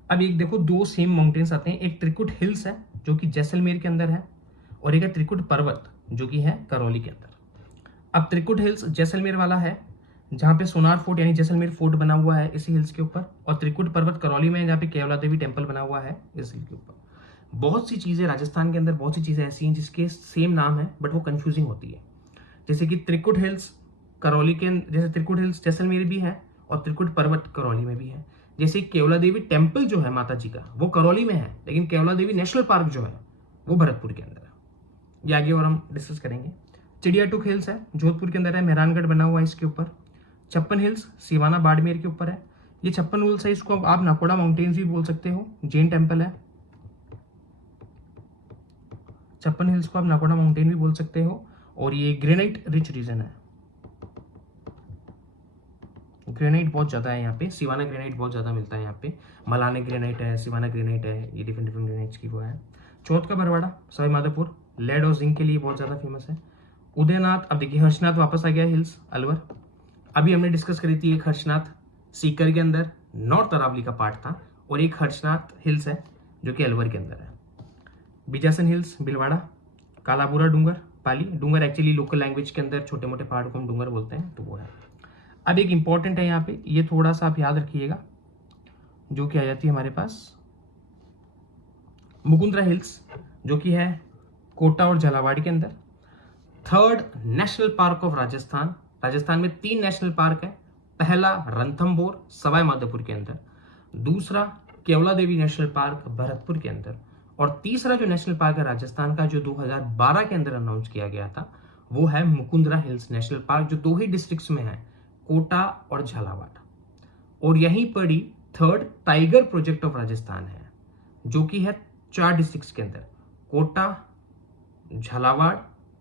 अब एक देखो, 2 सेम माउंटेन्स आते हैं। एक त्रिकुट हिल्स है जो कि जैसलमेर के अंदर है, और एक है त्रिकुट पर्वत जो कि है करौली के अंदर। अब त्रिकुट हिल्स जैसलमेर वाला है, जहाँ पे सोनार फोर्ट यानी जैसलमेर फोर्ट बना हुआ है इसी हिल्स के ऊपर, और त्रिकुट पर्वत करौली में, जहाँ पे केवला देवी टेम्पल बना हुआ है इस हिल के ऊपर। बहुत सी चीज़ें राजस्थान के अंदर, बहुत सी चीज़ें ऐसी हैं जिसके सेम नाम है बट वो कंफ्यूजिंग होती है। जैसे कि त्रिकुट हिल्स करौली के, जैसे त्रिकुट हिल्स जैसलमेर भी है और त्रिकुट पर्वत करौली में भी है। जैसे केवला देवी टेम्पल जो है माता जी का, वो करौली में है, लेकिन केवला देवी नेशनल पार्क जो है वो भरतपुर के अंदर है। ये आगे और हम डिस्कस करेंगे। चिड़ियाटूक हिल्स है, जोधपुर के अंदर है, मेहरानगढ़ बना हुआ है इसके ऊपर। छप्पन हिल्स सिवाना बाड़मेर के ऊपर है। ये 56 हिल्स है, इसको आप नाकोड़ा माउंटेन्स भी बोल सकते हो, जैन टेम्पल है। 56 हिल्स को आप नाकोड़ा माउंटेन भी बोल सकते हो, और ये ग्रेनाइट रिच रीजन है। ग्रेनाइट बहुत ज़्यादा है यहाँ पे, सिवाना ग्रेनाइट बहुत ज़्यादा मिलता है यहाँ पे। मलाने ग्रेनाइट है, सिवाना ग्रेनाइट है, ये डिफरेंट डिफरेंट ग्रेनाइट्स की वो है। चौथ का बरवाड़ा सवाई माधोपुर लेड और जिंक के लिए बहुत ज़्यादा फेमस है। उदयनाथ, अब देखिए हर्षनाथ वापस आ गया हिल्स अलवर। अभी हमने डिस्कस करी थी एक हर्षनाथ सीकर के अंदर नॉर्थ अरावली का पार्ट था, और एक हर्षनाथ हिल्स है जो कि अलवर के अंदर है। बिजासन हिल्स भीलवाड़ा। कालाबूरा डूंगर पाली, डूंगर एक्चुअली लोकल लैंग्वेज के अंदर छोटे मोटे पहाड़ को हम डूंगर बोलते हैं, तो वो है। अब एक इंपॉर्टेंट है यहाँ पे, ये थोड़ा सा आप याद रखिएगा, जो कि आ जाती है हमारे पास मुकुंदरा हिल्स, जो कि है कोटा और झालावाड़ के अंदर। 3rd national park of Rajasthan. Rajasthan में 3 नेशनल पार्क है। पहला रणथंभौर सवाई माधोपुर के अंदर, दूसरा केवला देवी नेशनल पार्क भरतपुर के अंदर, और तीसरा जो नेशनल पार्क है राजस्थान का, जो 2012 के अंदर अनाउंस किया गया था, वो है मुकुंदरा हिल्स नेशनल पार्क, जो 2 ही डिस्ट्रिक्ट्स में है, कोटा और झालावाड़। और यहीं पर ही 3rd tiger project of Rajasthan है, जो कि है 4 डिस्ट्रिक्ट्स के अंदर, कोटा, झालावाड़,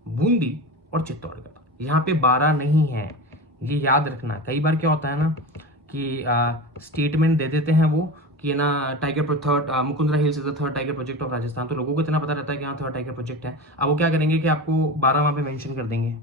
बूंदी और चित्तौड़गढ़। यहाँ पे 12 नहीं है, ये याद रखना। कई बार क्या होता है ना कि स्टेटमेंट दे देते हैं वो कि ना tiger 3rd Mukundra hills is the 3rd tiger project of Rajasthan, तो लोगों को इतना पता रहता है कि हाँ 3rd टाइगर प्रोजेक्ट है। अब वो क्या करेंगे कि आपको 12 वहाँ पे मेंशन कर देंगे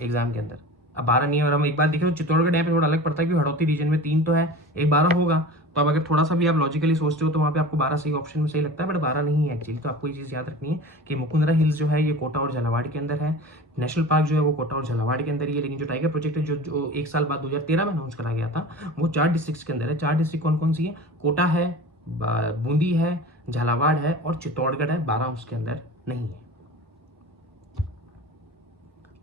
एग्जाम के अंदर। अब 12 नहीं है, और हम एक बार देखें तो चित्तौड़गढ़ यहाँ पे थोड़ा अलग पड़ता है, क्योंकि हड़ौती रीजन में 3 तो है, एक 12 होगा। तो अब अगर थोड़ा सा भी आप लॉजिकली सोचते हो तो वहाँ पे आपको 12 सही ऑप्शन में सही लगता है, बट 12 नहीं है एक्चुअली। तो आपको ये चीज़ याद रखनी है कि मुकुंदरा हिल्स जो है ये कोटा और झालावाड़ के अंदर है। नेशनल पार्क जो है वो कोटा और झालावाड़ के अंदर ही है, लेकिन जो टाइगर प्रोजेक्ट है जो 1 साल बाद 2013 में अनाउंस करा गया था, वो 4 डिस्ट्रिक्ट्स के अंदर है। 4 डिस्ट्रिक्ट कौन कौन सी है? कोटा है, बूंदी है, झालावाड़ है और चित्तौड़गढ़ है। 12 उसके अंदर नहीं है।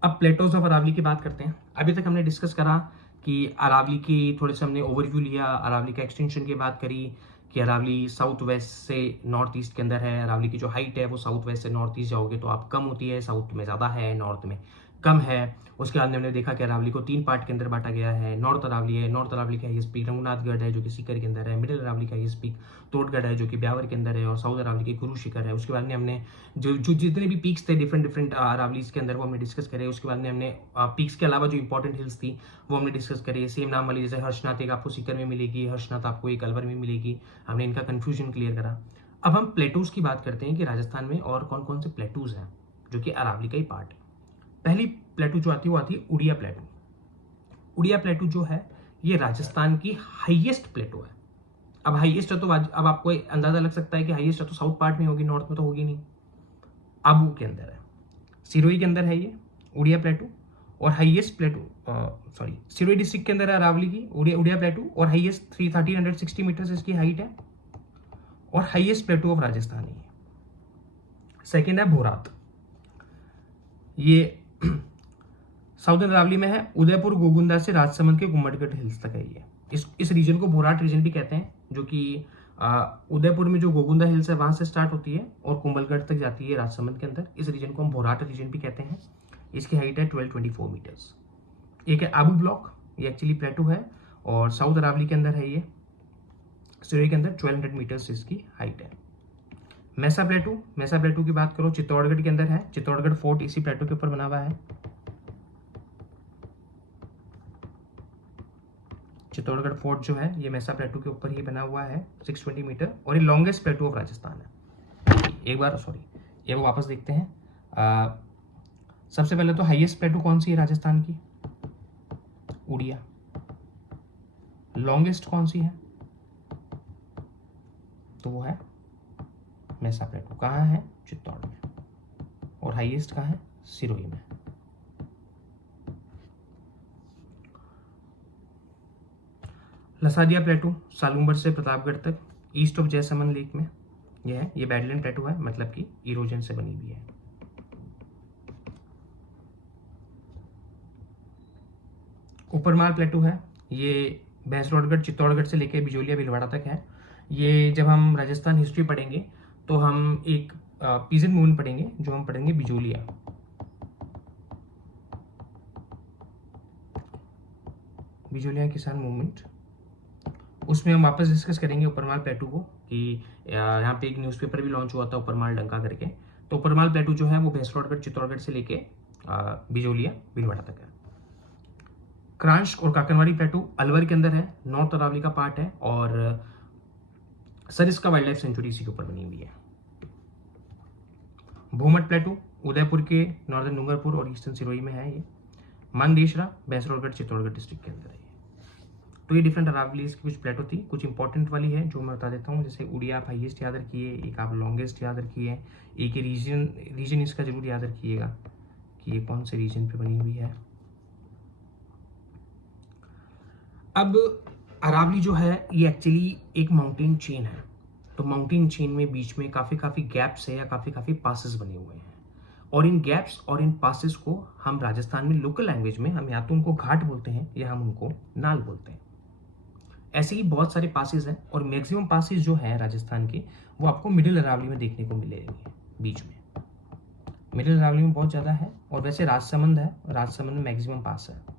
अब प्लेटोज ऑफ अरावली की बात करते हैं। अभी तक हमने डिस्कस करा कि अरावली की थोड़े से हमने ओवरव्यू लिया, अरावली का एक्सटेंशन की बात करी कि अरावली साउथ वेस्ट से नॉर्थ ईस्ट के अंदर है। अरावली की जो हाइट है वो साउथ वेस्ट से नॉर्थ ईस्ट जाओगे तो आप कम होती है, साउथ में ज़्यादा है, नॉर्थ में कम है। उसके बाद हमने देखा कि अरावली को 3 पार्ट के अंदर बांटा गया है। नॉर्थ अरावली है, नॉर्थ अरावली का हाईएस्ट पीक रघुनाथगढ़ है जो कि सीकर के अंदर है। मिडिल अरावली का हाईएस्ट पीक तोड़गढ़ है जो कि ब्यावर के अंदर है, और साउथ अरावली के गुरु शिखर है। उसके बाद में हमने जो जितने भी पीक्स थे डिफरेंट अरावलीज के अंदर वो हमने डिस्कस करे। उसके बाद में हमने पीक्स के अलावा जो इंपॉर्टेंट हिल्स थी वो हमने डिस्कस करी। सेम नाम वाली जैसे हर्षनाथ एक आपको सीकर में मिलेगी, हर्षनाथ आपको एक अलवर में मिलेगी। हमने इनका कन्फ्यूजन क्लियर करा। अब हम प्लेटूज की बात करते हैं कि राजस्थान में और कौन कौन से प्लेटूज हैं जो कि अरावली का ही पार्ट है। पहली प्लेटू जो आती है वो आती है उड़िया प्लेटू। उड़िया प्लेटू जो है ये राजस्थान की हाईएस्ट प्लेटू है। अब हाईएस्ट है तो अब आपको अंदाजा लग सकता है कि हाईएस्ट है तो साउथ पार्ट में होगी, नॉर्थ में तो होगी नहीं। आबू के अंदर है, सिरोही के अंदर है ये उड़िया प्लेटू, और हाईएस्ट प्लेटू सिरोही डिस्ट्रिक्ट के अंदर है अरावली की उड़िया प्लेटू, और हाईएस्ट 1360 मीटर्स इसकी हाइट है। और हाईएस्ट प्लेटू ऑफ राजस्थान है। सेकेंड है भोरात, ये साउदर्न अरावली में है, उदयपुर गोगुंदा से राजसमंद के कुम्मटगढ़ हिल्स तक है ये। इस रीजन को भोराट रीजन भी कहते हैं, जो कि उदयपुर में जो गोगुंदा हिल्स है वहां से स्टार्ट होती है और कुंभलगढ़ तक जाती है राजसमंद के अंदर। इस रीजन को हम भोराट रीजन भी कहते हैं। इसकी हाइट है 1224 मीटर्स। एक है आबू ब्लॉक, ये एक्चुअली प्लेटू है और साउथ अरावली के अंदर है ये, सिरोही के अंदर 1200 मीटर्स इसकी हाइट है। मेसा प्लेटू की बात करो चित्तौड़गढ़ के अंदर है, चित्तौड़गढ़ फोर्ट इसी प्लेटू के ऊपर बना हुआ है। चित्तौड़गढ़ फोर्ट जो है ये मेसा प्लेटू के ऊपर ही बना हुआ है, 620 मीटर, और ये लॉन्गेस्ट प्लेटू ऑफ राजस्थान है। एक बार वापस देखते हैं। सबसे पहले तो हाईएस्ट प्लेटू कौन सी है राजस्थान की? उड़िया। लॉन्गेस्ट कौन सी है? तो वो है मेसा प्लेटू। कहाँ है? चित्तौड़ में। और हाईएस्ट कहाँ है? सिरोही में। लसादिया प्लेटू सालुंबर से प्रतापगढ़ तक ईस्ट ऑफ जयसमन लेक में यह है। ये बैडलैंड प्लेटू है, मतलब कि इरोजन से बनी हुई है। ऊपरमाल प्लेटू है, ये भैंसरोडगढ़ चित्तौड़गढ़ से लेकर बिजोलिया भीलवाड़ा तक है। ये जब हम राजस्थान हिस्ट्री पढ़ेंगे तो हम एक पीजन मूवमेंट पढ़ेंगे, जो हम पढ़ेंगे बिजोलिया किसान मूवमेंट। उसमें हम वापस डिस्कस करेंगे ऊपरमाल प्लेटू को, कि यहाँ पे एक न्यूज़पेपर भी लॉन्च हुआ था ऊपरमाल डंका करके। तो ऊपरमाल प्लेटू जो है वो भैंसरोडगढ़ चित्तौड़गढ़ से लेके बिजोलिया भीलवाड़ा तक है। क्रांश और काकनवाड़ी प्लेटू अलवर के अंदर है, नॉर्थ अरावली का पार्ट है, और सरिस्का वाइल्ड लाइफ सेंचुरी इसी के ऊपर बनी हुई है। भूमट प्लेटू उदयपुर के नॉर्दर्न डूंगरपुर और ईस्टर्न सिरोही में है ये। मनदेशरा भैंसरोडगढ़ चित्तौड़गढ़ डिस्ट्रिक्ट के अंदर है। तो ये डिफरेंट अरावलीज की कुछ प्लेटू थी। कुछ इंपॉर्टेंट वाली है जो मैं बता देता हूँ, जैसे उड़िया आप हाईएस्ट याद रखिए, एक आप लॉन्गेस्ट याद रखिए, एक रीजन इसका जरूर याद रखिएगा कि ये कौन से रीजन पे बनी हुई है। अब अरावली जो है ये एक्चुअली एक माउंटेन चेन है। तो माउंटेन चेन में बीच में काफ़ी गैप्स है या काफ़ी पासेस बने हुए हैं, और इन गैप्स और इन पासेस को हम राजस्थान में लोकल लैंग्वेज में हम या तो उनको घाट बोलते हैं या हम उनको नाल बोलते हैं। ऐसे ही बहुत सारे पासेस हैं, और मैक्सिमम पासेस जो है राजस्थान के वो आपको मिडिल अरावली में देखने को मिलेंगे। बीच में मिडिल अरावली में बहुत ज़्यादा है, और वैसे राजसमंद है, राजसमंद में मैक्सिमम पास है।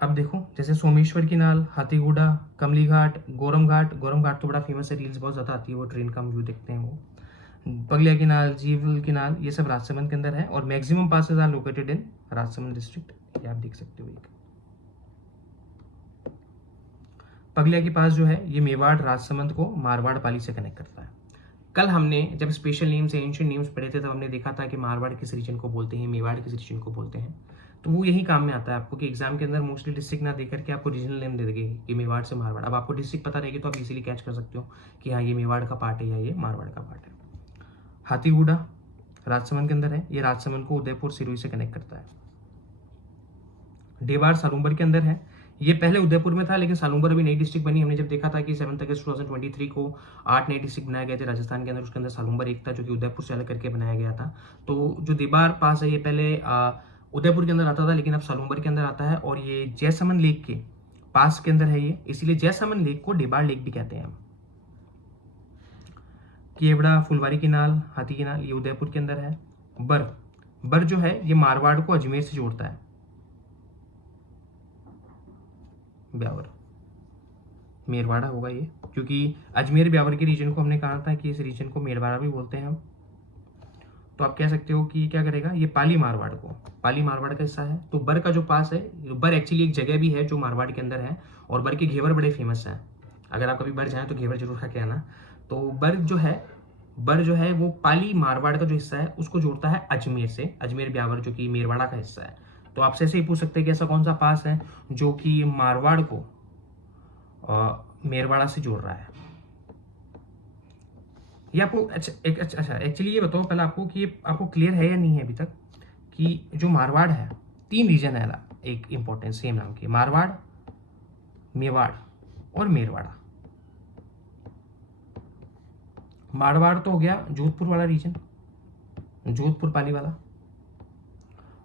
अब देखो, जैसे सोमेश्वर की नाल, हाथीगुड़ा, कमली घाट, गोरम घाट तो बड़ा फेमस है, रील्स बहुत ज़्यादा आती है, वो ट्रेन का हम व्यू देखते हैं वो। पगलिया की नाल, जीवल की नाल, ये सब राजसमंद के अंदर है, और maximum passes are located in Rajsamand district. ये आप देख सकते हो। एक पगलिया के पास जो है ये मेवाड़ राजसमंद को मारवाड़ पाली से कनेक्ट करता है। कल हमने जब स्पेशल नेम्स एंशिएंट नेम्स पढ़े थे तब हमने देखा था कि मारवाड़ किस रीजन को बोलते हैं, मेवाड़ किस रीजन को बोलते हैं। तो वो यही काम में आता है आपको, कि एग्जाम के अंदर मोस्टली डिस्ट्रिक्ट ना देकर के आपको रीजनल नेम दे देंगे कि मेवाड़ से मारवाड़। अब आपको डिस्ट्रिक्ट पता रहेगी तो आप इजीली कैच कर सकते हो कि हाँ ये मेवाड़ का पार्ट है या ये मारवाड़ का पार्ट है। हाथीगुड़ा राजसमंद के अंदर है, ये राजसमंद को उदयपुर सिरोही से कनेक्ट करता है। डेबार सालुंबर के अंदर है, ये पहले उदयपुर में था लेकिन सालुंबर अभी नई डिस्ट्रिक्ट बनी। हमने जब देखा था कि 7 अगस्त 2023 को 8 नए डिस्ट्रिक्ट बनाए गए थे राजस्थान के अंदर, उसके अंदर सालुंबर एक था जो कि उदयपुर से अलग करके बनाया गया था। तो जो देबार पास है ये पहले उदयपुर के अंदर आता था लेकिन अब सालुंबर के अंदर आता है, और ये जयसमन लेक के पास के अंदर है ये, इसीलिए जयसमन लेक को डेबार लेक भी कहते हैं हम। केवड़ा, फुलवारी की नाल, हाथी की नाल, ये उदयपुर के अंदर है। बर जो है ये मारवाड़ को अजमेर से जोड़ता है। ब्यावर मेरवाड़ा होगा ये, क्योंकि अजमेर ब्यावर के रीजन को हमने कहा था कि इस रीजन को मेरवाड़ा भी बोलते हैं हम। तो आप कह सकते हो कि क्या करेगा ये पाली मारवाड़ का हिस्सा है। तो बर का जो पास है, बर एक्चुअली एक जगह भी है जो मारवाड़ के अंदर है, और बर के घेवर बड़े फेमस हैं। अगर आप कभी बर जाएं तो घेवर जरूर खा के आना। तो बर जो है वो पाली मारवाड़ का जो हिस्सा है उसको जोड़ता है अजमेर से, अजमेर ब्यावर जो कि मेरवाड़ा का हिस्सा है। तो आपसे ऐसे ही पूछ सकते हैं कि ऐसा कौन सा पास है जो कि मारवाड़ को मेरवाड़ा से जोड़ रहा है। ये आपको अच्छा एक्चुअली ये बताओ पहले आपको कि ये आपको क्लियर है या नहीं है अभी तक कि जो मारवाड़ है 3 रीजन है ना, एक इंपॉर्टेंट सेम नाम के, मारवाड़, मेवाड़ और मेरवाड़ा। मारवाड़ तो हो गया जोधपुर वाला रीजन, जोधपुर पाली वाला,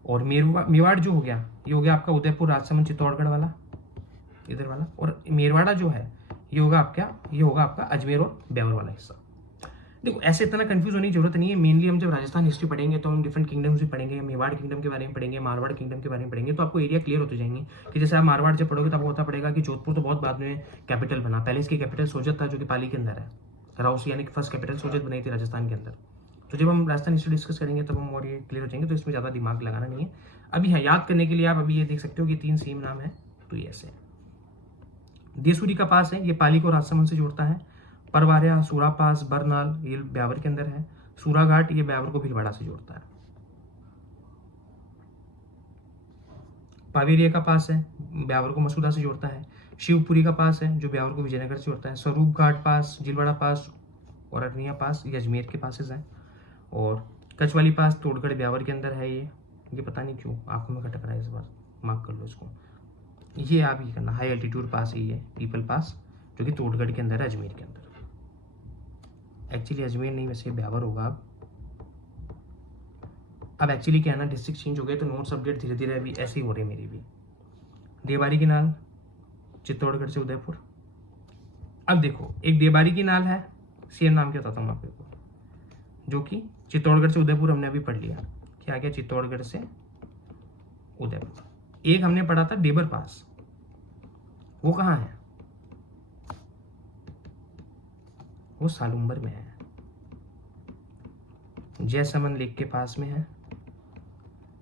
और मेवाड़ जो हो गया ये हो गया आपका उदयपुर, राजसमंद, चित्तौड़गढ़ वाला, इधर वाला, और मेरवाड़ा जो है ये होगा आपका अजमेर और ब्यावर वाला हिस्सा। देखो ऐसे इतना कंफ्यूज होने की जरूरत नहीं है। मेनली हम जब राजस्थान हिस्ट्री पढ़ेंगे तो हम डिफरेंट किंगडम्स भी पढ़ेंगे, मेवाड़ किंगडम के बारे में पढ़ेंगे, मारवाड़ किंगडम के बारे में पढ़ेंगे, तो आपको एरिया क्लियर होते जाएंगे कि जैसे आप मारवाड़ जब पढ़ोगे तो आपको पता पड़ेगा कि जोधपुर तो बहुत बाद में कैपिटल बना, पहले इसकी कैपिटल सोजत था जो कि पाली के अंदर है, राउस यानी कि फर्स्ट कैपिटल सोजत बनाई थी राजस्थान के अंदर। तो जब हम राजस्थान हिस्ट्री डिस्कस करेंगे तब हम और ये क्लियर हो जाएंगे, तो इसमें ज़्यादा दिमाग लगाना नहीं है। अभी हाँ, याद करने के लिए आप अभी ये देख सकते हो कि 3 सेम नाम है, तो ये ऐसे है। देसूरी का पास है, ये पाली को राजसमंद से जोड़ता है। परवारिया, सूरा पास, बरनाल ये ब्यावर के अंदर है। सूराघाट ये ब्यावर को भीलवाड़ा से जोड़ता है। पावेरिया का पास है, ब्यावर को मसूदा से जोड़ता है। शिवपुरी का पास है जो ब्यावर को विजयनगर से जोड़ता है। स्वरूप घाट पास, जिलवाड़ा पास और अरनिया पास ये अजमेर के पासेस हैं। और कचवाली पास तोड़गढ़ ब्यावर के अंदर है। ये पता नहीं क्यों आंखों में खटक रहा है इस बार, मार्क कर लो इसको। ये आप ये करना, हाई एल्टीट्यूड पास ही है पीपल पास जो कि तोड़गढ़ के अंदर है, अजमेर के अंदर। एक्चुअली अजमेर नहीं, वैसे ब्यावर होगा अब एक्चुअली क्या है ना, डिस्ट्रिक्ट चेंज हो गए तो नोट्स अपडेट धीरे धीरे अभी ऐसे ही हो रही है मेरी भी। देवारी की नाल चित्तौड़गढ़ से उदयपुर। अब देखो एक देवारी की नाल है, सेम नाम क्या बताता हूँ आपको, जो कि चित्तौड़गढ़ से उदयपुर हमने अभी पढ़ लिया, क्या गया चित्तौड़गढ़ से उदयपुर। एक हमने पढ़ा था देबर पास, वो कहाँ है, वो सालुम्बर में है, जयसमन लेक के पास में है,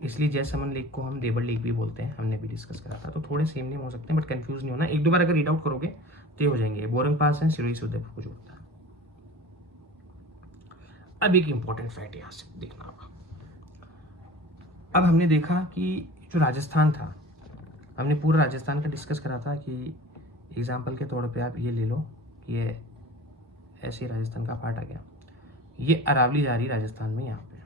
इसलिए जयसमन लेक को हम देबर लेक भी बोलते हैं, हमने भी डिस्कस करा था। तो थोड़े सेम नेम हो सकते हैं बट कंफ्यूज नहीं होना, एक दो बार अगर रीड आउट करोगे तो ये हो जाएंगे। बोरंग पास है, सिरोही से उदयपुर को जोड़ता है। अब एक इंपॉर्टेंट फैक्ट यहां से देखना आप। अब हमने देखा कि जो राजस्थान था, हमने पूरा राजस्थान का डिस्कस करा था कि एग्जाम्पल के तौर पे आप ये ले लो कि ये ऐसे राजस्थान का पार्ट आ गया, ये अरावली जा रही राजस्थान में, यहाँ पे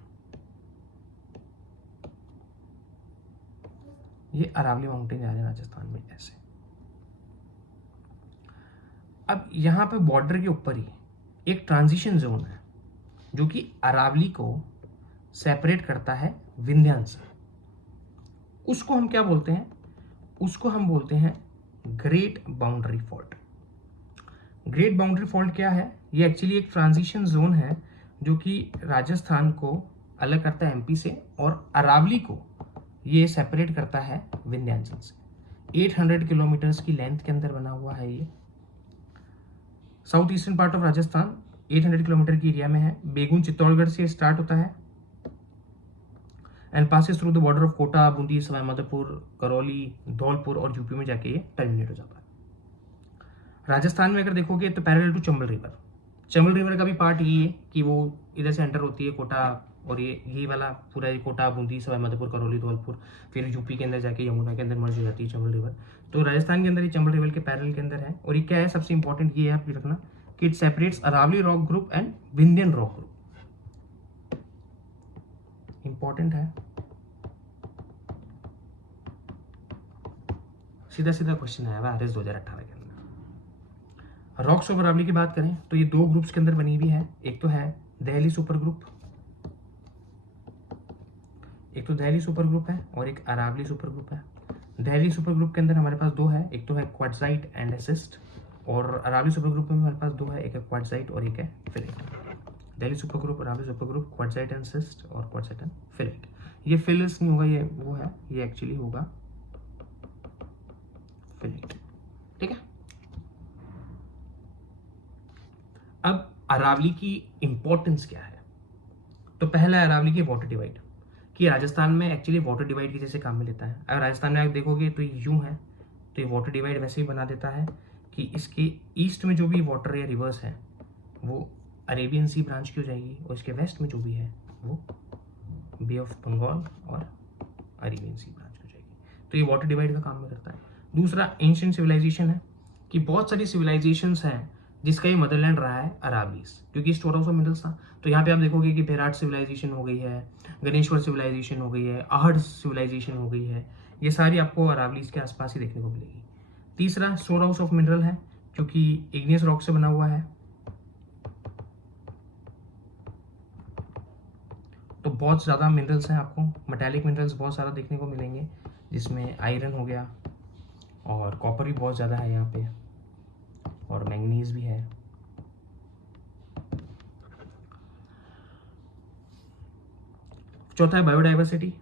ये अरावली माउंटेन जा रहे हैं राजस्थान में ऐसे। अब यहाँ पे बॉर्डर के ऊपर ही एक ट्रांजिशन जोन है जो कि अरावली को सेपरेट करता है विंध्यान से। उसको हम क्या बोलते हैं, उसको हम बोलते हैं great boundary fault. Great boundary fault क्या है, ये एक्चुअली एक ट्रांजिशन जोन है जो कि राजस्थान को अलग करता है एमपी से, और अरावली को ये सेपरेट करता है विंध्याचल से। 800 किलोमीटर्स की लेंथ के अंदर बना हुआ है ये। South eastern part of Rajasthan 800 kilometer की एरिया में है। बेगून चित्तौड़गढ़ से स्टार्ट होता है and passes through the border of Kota, Bundi, Sawai Madhopur, Karauli, Dholpur और यूपी में जाके ये टर्मिनेट हो जाता है। राजस्थान में अगर देखोगे तो parallel to Chambal river, Chambal river का भी पार्ट ये है कि वो इधर से एंटर होती है कोटा, और ये वाला पूरा ये कोटा, बूंदी, सवाई माधोपुर, करौली, धौलपुर, फिर यूपी के अंदर जाके यमुना के अंदर मर्ज हो जाती है चंबल रिवर। तो राजस्थान के अंदर ये चंबल रिवर के पैरेलल के अंदर है। और ये क्या है, सबसे इंपॉर्टेंट ये है आप रखना कि it separates Aravali rock group and Vindhyan rock group. Important है, सीधा सीधा क्वेश्चन आया हुआ RS 2018 के अंदर। रॉक्स ऑफ अरावली की बात करें तो ये 2 ग्रुप्स के अंदर बनी हुई है, एक तो है दहली सुपर ग्रुप, एक तो दहली सुपर ग्रुप है और एक अरावली सुपर ग्रुप है। दहली सुपर ग्रुप के अंदर हमारे पास 2 है, एक तो है क्वार्टजाइट एंड एसिस्ट, और अरावली सुपर ग्रुप में हमारे पास 2 है, एक है क्वार्टजाइट और एक है phyllite. Delhi super group, Aravalli super group, quartzite and schist और क्वार्टजाइट एंड फिलेट। ये फिलिस नहीं होगा, ये वो है, ये एक्चुअली होगा फिलेट। ठीक है। अब अरावली की इंपॉर्टेंस क्या है, तो पहला है अरावली की वाटर डिवाइड, कि राजस्थान में एक्चुअली वाटर डिवाइड की जैसे काम में लेता है। अगर राजस्थान में आप देखोगे तो ये यूं है, तो ये वाटर डिवाइड वैसे ही बना देता है कि इसके ईस्ट में जो भी वाटर या रिवर्स है वो अरेबियन सी ब्रांच की हो जाएगी, और इसके वेस्ट में जो भी है वो बे ऑफ बंगाल और अरेबियन सी ब्रांच की हो जाएगी। तो ये वाटर डिवाइड का काम में करता है। दूसरा एंशिएंट सिविलाइजेशन है, कि बहुत सारी सिविलाइजेशंस हैं जिसका ये मदरलैंड रहा है अरावलीज, क्योंकि स्टोर ऑफ मिनरल्स था। तो यहाँ पे आप देखोगे कि बेराट सिविलाइजेशन हो गई है, गणेश्वर सिविलाइजेशन हो गई है, आहड़ सिविलाइजेशन हो गई है, ये सारी आपको अरावली इसके आसपास ही देखने को मिलेगी। तीसरा स्टोर हाउस ऑफ मिनरल है, क्योंकि इग्नियस रॉक से बना हुआ है, तो बहुत ज़्यादा मिनरल्स हैं, आपको मेटालिक मिनरल्स बहुत सारा देखने को मिलेंगे, जिसमें आयरन हो गया और कॉपर भी बहुत ज़्यादा है यहाँ पे, और मैंगनीज भी है। चौथा है बायोडाइवर्सिटी,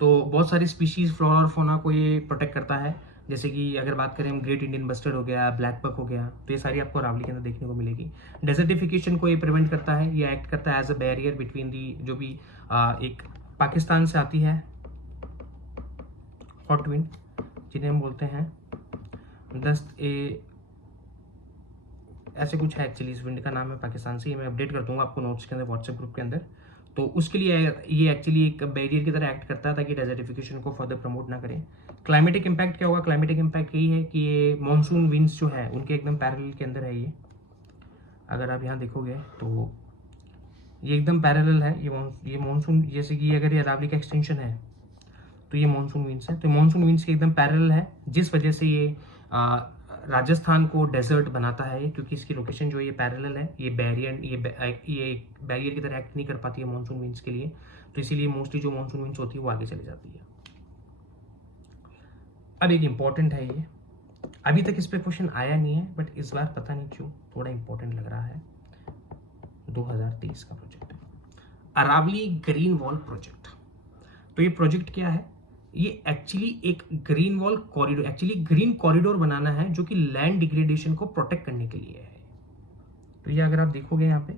तो बहुत सारी स्पीशीज फ्लोरा और फौना को ये प्रोटेक्ट करता है, जैसे कि अगर बात करें हम ग्रेट इंडियन बस्टर्ड हो गया, ब्लैक बक हो गया, तो ये सारी आपको अरावली के अंदर देखने को मिलेगी। डेजर्टिफिकेशन को ये प्रिवेंट करता है, ये एक्ट करता है as a barrier between the जो भी एक पाकिस्तान से आती है हॉट विंड, जिन्हें हम बोलते हैं दस्त ए, ऐसे कुछ है एक्चुअली, इस विंड का नाम है पाकिस्तान से, ये मैं अपडेट कर दूंगा आपको नोट्स के अंदर व्हाट्सएप ग्रुप के अंदर। तो उसके लिए ये एक्चुअली एक बैरियर की तरह एक्ट करता है ताकि डेजर्टिफिकेशन को फर्दर प्रमोट ना करें। क्लाइमेटिक इम्पैक्ट क्या होगा? क्लाइमेटिक इम्पैक्ट यही है कि ये मानसून विंड्स जो है उनके एकदम पैरेलल के अंदर है। ये अगर आप यहाँ देखोगे तो ये एकदम पैरेलल है, ये मानसून, जैसे कि अगर ये अरावली का एक्सटेंशन है तो ये मानसून विंड्स है, तो मानसून विंड्स के एकदम पैरेलल है, जिस वजह से ये राजस्थान को डेजर्ट बनाता है, क्योंकि इसकी लोकेशन जो है ये पैरेलल है, ये बैरियर की तरह एक्ट नहीं कर पाती है मानसून विंड्स के लिए, तो इसीलिए मोस्टली जो मानसून विंड्स होती है वो आगे चली जाती है। अब एक इम्पॉर्टेंट है, ये अभी तक इस पर क्वेश्चन आया नहीं है, बट इस बार पता नहीं क्यों थोड़ा इंपॉर्टेंट लग रहा है। 2023 का प्रोजेक्ट है अरावली ग्रीन वॉल प्रोजेक्ट। तो ये प्रोजेक्ट क्या है? ये एक्चुअली एक green wall corridor, actually green corridor बनाना है जो कि लैंड डिग्रेडेशन को प्रोटेक्ट करने के लिए है। तो ये अगर आप देखोगे यहाँ पे,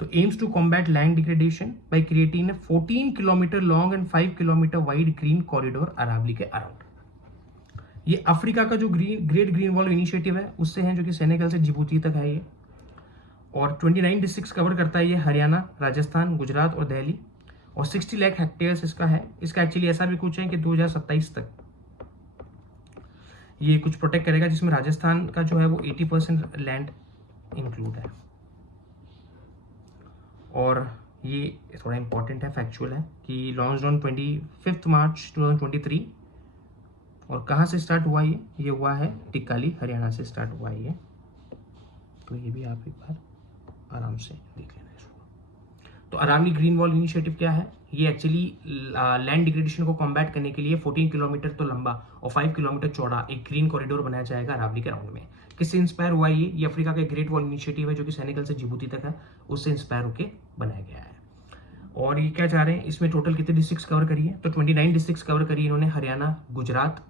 तो aims to combat land degradation by creating 14 kilometre long and 5 kilometre wide green corridor Aravalli के अराउंड। ये अफ्रीका का जो ग्रेट ग्रीन वॉल इनिशिएटिव है उससे है, जो कि सेनेगल से जिबूती तक है ये, और 29 डिस्ट्रिक्ट्स कवर करता है ये, हरियाणा, राजस्थान, गुजरात और दिल्ली, और 60 लाख हेक्टेयर्स इसका है। इसका एक्चुअली ऐसा भी कुछ है कि 2027 तक ये कुछ प्रोटेक्ट करेगा, जिसमें राजस्थान का जो है वो 80% लैंड इंक्लूड है। और ये थोड़ा इंपॉर्टेंट है, फैक्चुअल है, कि लॉन्च ऑन 25 मार्च 2023। और कहाँ से स्टार्ट हुआ ये हुआ है टिक्काली, हरियाणा से स्टार्ट हुआ है ये। तो ये भी आप एक बार आराम से देख लेना इसको। तो अरावली ग्रीन वॉल इनिशिएटिव क्या है? ये एक्चुअली लैंड डिग्रेडेशन को कॉम्बैट करने के लिए 14 किलोमीटर तो लंबा और 5 किलोमीटर चौड़ा एक ग्रीन कॉरिडोर बनाया जाएगा अरावली के राउंड में। किससे इंस्पायर हुआ ये अफ्रीका का ग्रेट वॉल इनिशिएटिव है, जो कि सेनेगल से जिबूती तक है, उससे इंस्पायर होकर बनाया गया है। और ये क्या चाह रहे हैं, इसमें टोटल कितने डिस्ट्रिक्ट्स कवर करिए? तो 29 डिस्ट्रिक्ट्स कवर करिए इन्होंने, हरियाणा, गुजरात,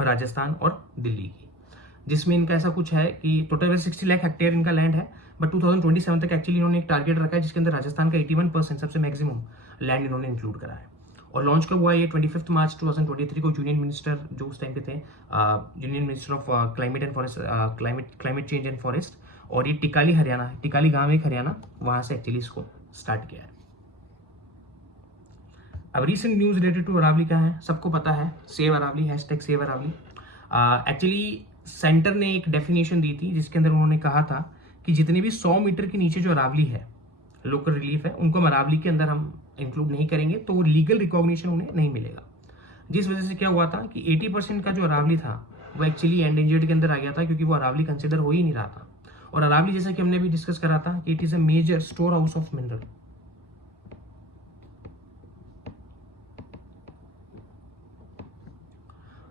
राजस्थान और दिल्ली की, जिसमें इनका ऐसा कुछ है कि टोटल 60 लाख हेक्टेयर इनका लैंड है, बट 2027 तक एक्चुअली इन्होंने एक टारगेट रखा है, जिसके अंदर राजस्थान का 81% सबसे मैक्सिमम लैंड इन्होंने इंक्लूड करा है। और लॉन्च कब हुआ ये? 25 मार्च 2023 को यूनियन मिनिस्टर जो उस टाइम पे थे, union minister of climate and forest, climate change and forest, और ये टिकाली हरियाणा, टिकाली गांव एक हरियाणा, वहां से एक्चुअली इसको स्टार्ट किया है। अब recent news related to Aravalli क्या है? सबको पता है, save Aravalli, hashtag save Aravalli. Actually centre ने एक डेफिनेशन दी थी, जिसके अंदर उन्होंने कहा था कि जितने भी 100 मीटर के नीचे जो अरावली है, लोकल रिलीफ है, उनको हम अरावली के अंदर हम इंक्लूड नहीं करेंगे, तो वो लीगल रिकॉग्निशन उन्हें नहीं मिलेगा। जिस वजह से क्या हुआ था कि 80% का जो अरावली था वो एक्चुअली एंडेंजर्ड के अंदर आ गया था, क्योंकि वो अरावली कंसिडर हो ही नहीं रहा था। और अरावली, जैसा कि हमने भी डिस्कस करा था, कि it is a major store house of mineral.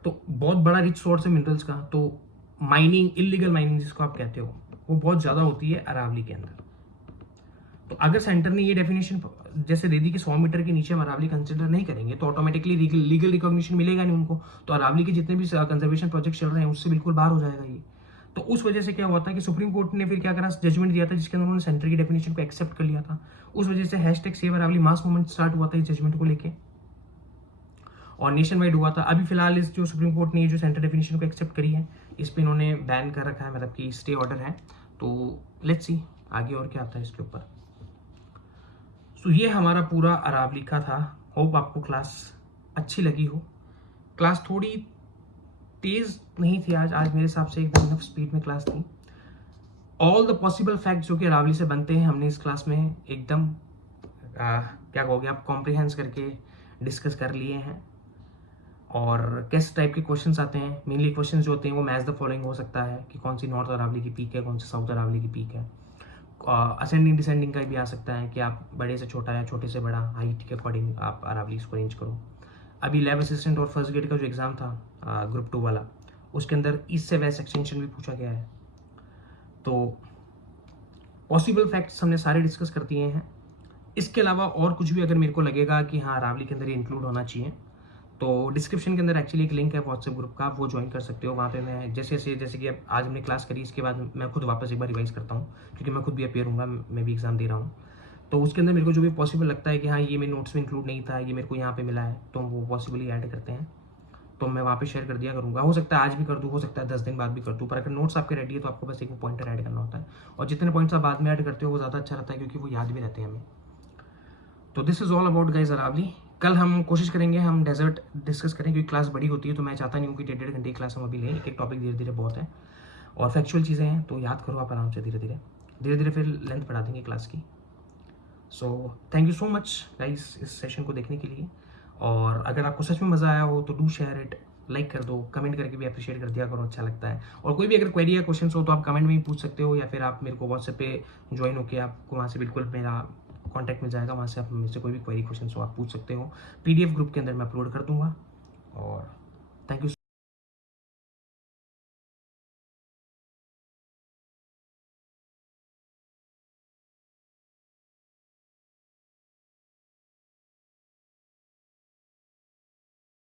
तो बहुत बड़ा रिच सोर्स है मिनरल्स का। तो माइनिंग, इलीगल माइनिंग जिसको आप कहते हो, वो बहुत ज़्यादा होती है अरावली के अंदर। तो अगर सेंटर ने ये डेफिनेशन जैसे दे दी कि 100 मीटर के नीचे हम अरावली कंसिडर नहीं करेंगे, तो ऑटोमेटिकली लीगल रिकॉग्निशन मिलेगा नहीं उनको, तो अरावली के जितने भी कंजर्वेशन प्रोजेक्ट चल रहे हैं उससे बिल्कुल बाहर हो जाएगा ये। तो उस वजह से क्या हुआ था कि सुप्रीम कोर्ट ने फिर क्या करा, जजमेंट दिया था, जिसके अंदर उन्होंने सेंटर की डेफिनेशन को एक्सेप्ट कर लिया था। उस वजह से hashtag save Aravalli mass movement start हुआ था इस जजमेंट को लेके, और नेशन वाइड हुआ था। अभी फिलहाल इस जो सुप्रीम कोर्ट ने जो सेंटर डेफिनेशन को एक्सेप्ट करी है, इस पर इन्होंने बैन कर रखा है, मतलब कि स्टे ऑर्डर है। तो लेट्स सी आगे और क्या आता है इसके ऊपर। सो ये हमारा पूरा अरावली का था। होप आपको क्लास अच्छी लगी हो। क्लास थोड़ी तेज नहीं थी आज मेरे हिसाब से एकदम इनफ स्पीड में क्लास थी। ऑल द पॉसिबल फैक्ट्स जो कि अरावली से बनते हैं हमने इस क्लास में एकदम क्या कहोगे आप, कॉम्प्रिहेंस करके डिस्कस कर लिए हैं। और किस टाइप के क्वेश्चंस आते हैं। मेनली क्वेश्चंस जो होते हैं वो मैच द फॉलोइंग हो सकता है कि कौन सी नॉर्थ अरावली की पीक है, कौन सी साउथ अरावली की पीक है। असेंडिंग डिसेंडिंग का भी आ सकता है कि आप बड़े से छोटा या छोटे से बड़ा हाइट के अकॉर्डिंग आप अरावलीज को अरेंज करो। अभी लैब असिस्टेंट और फर्स्ट ग्रेड का जो एग्ज़ाम था ग्रुप 2 वाला, उसके अंदर ईस्ट से वेस्ट एक्सटेंशन भी पूछा गया है। तो पॉसिबल फैक्ट्स हमने सारे डिस्कस कर दिए हैं। इसके अलावा और कुछ भी अगर मेरे को लगेगा कि हाँ अरावली के अंदर ये इंक्लूड होना चाहिए, तो डिस्क्रिप्शन के अंदर एक्चुअली एक लिंक है व्हाट्सएप ग्रुप का, वो ज्वाइन कर सकते हो। वहाँ पे मैं जैसे कि अब आज हमने क्लास करी, इसके बाद मैं खुद वापस एक बार रिवाइज करता हूँ, क्योंकि मैं खुद भी अपेयर हूँगा, मैं भी एग्जाम दे रहा हूँ। तो उसके अंदर मेरे को जो भी पॉसिबल लगता है कि हाँ ये मेरे नोट्स में इंक्लूड नहीं था, ये मेरे को यहाँ पे मिला है, तो वो पॉसिबली ऐड करते हैं, तो मैं वहाँ पे शेयर कर दिया करूँगा। हो सकता है आज भी कर दूँ, हो सकता है 10 दिन बाद भी कर दूँ, पर अगर नोट्स आपके रेडी है तो आपको बस एक पॉइंटर ऐड करना होता है। और जितने पॉइंट्स आप बाद में ऐड करते हो वो ज़्यादा अच्छा रहता है, क्योंकि वो याद भी रहते हैं हमें। तो this is all about guys Aravalli. कल हम कोशिश करेंगे हम डेजर्ट डिस्कस करें, क्योंकि क्लास बड़ी होती है, तो मैं चाहता नहीं हूँ कि 1.5 घंटे की क्लास हम अभी लें। एक एक टॉपिक धीरे धीरे बहुत है, और फैक्चुअल चीज़ें हैं, तो याद करो आप आराम से, धीरे धीरे फिर लेंथ बढ़ा देंगे क्लास की। So thank you so much guys इस सेशन को देखने के लिए। और अगर आपको सच में मज़ा आया हो तो डू शेयर इट, लाइक कर दो, कमेंट करके भी अप्रिशिएट कर दिया करो, अच्छा लगता है। और कोई भी अगर क्वेरी या क्वेश्चन हो तो आप कमेंट में ही पूछ सकते हो, या फिर आप मेरे को व्हाट्सएप पे ज्वाइन होकर आपको वहाँ से बिल्कुल मेरा कॉन्टैक्ट मिल जाएगा, वहाँ से आप मेरे से कोई भी क्वेरी क्वेश्चन हो आप पूछ सकते हो। PDF ग्रुप के अंदर मैं अपलोड कर दूँगा। और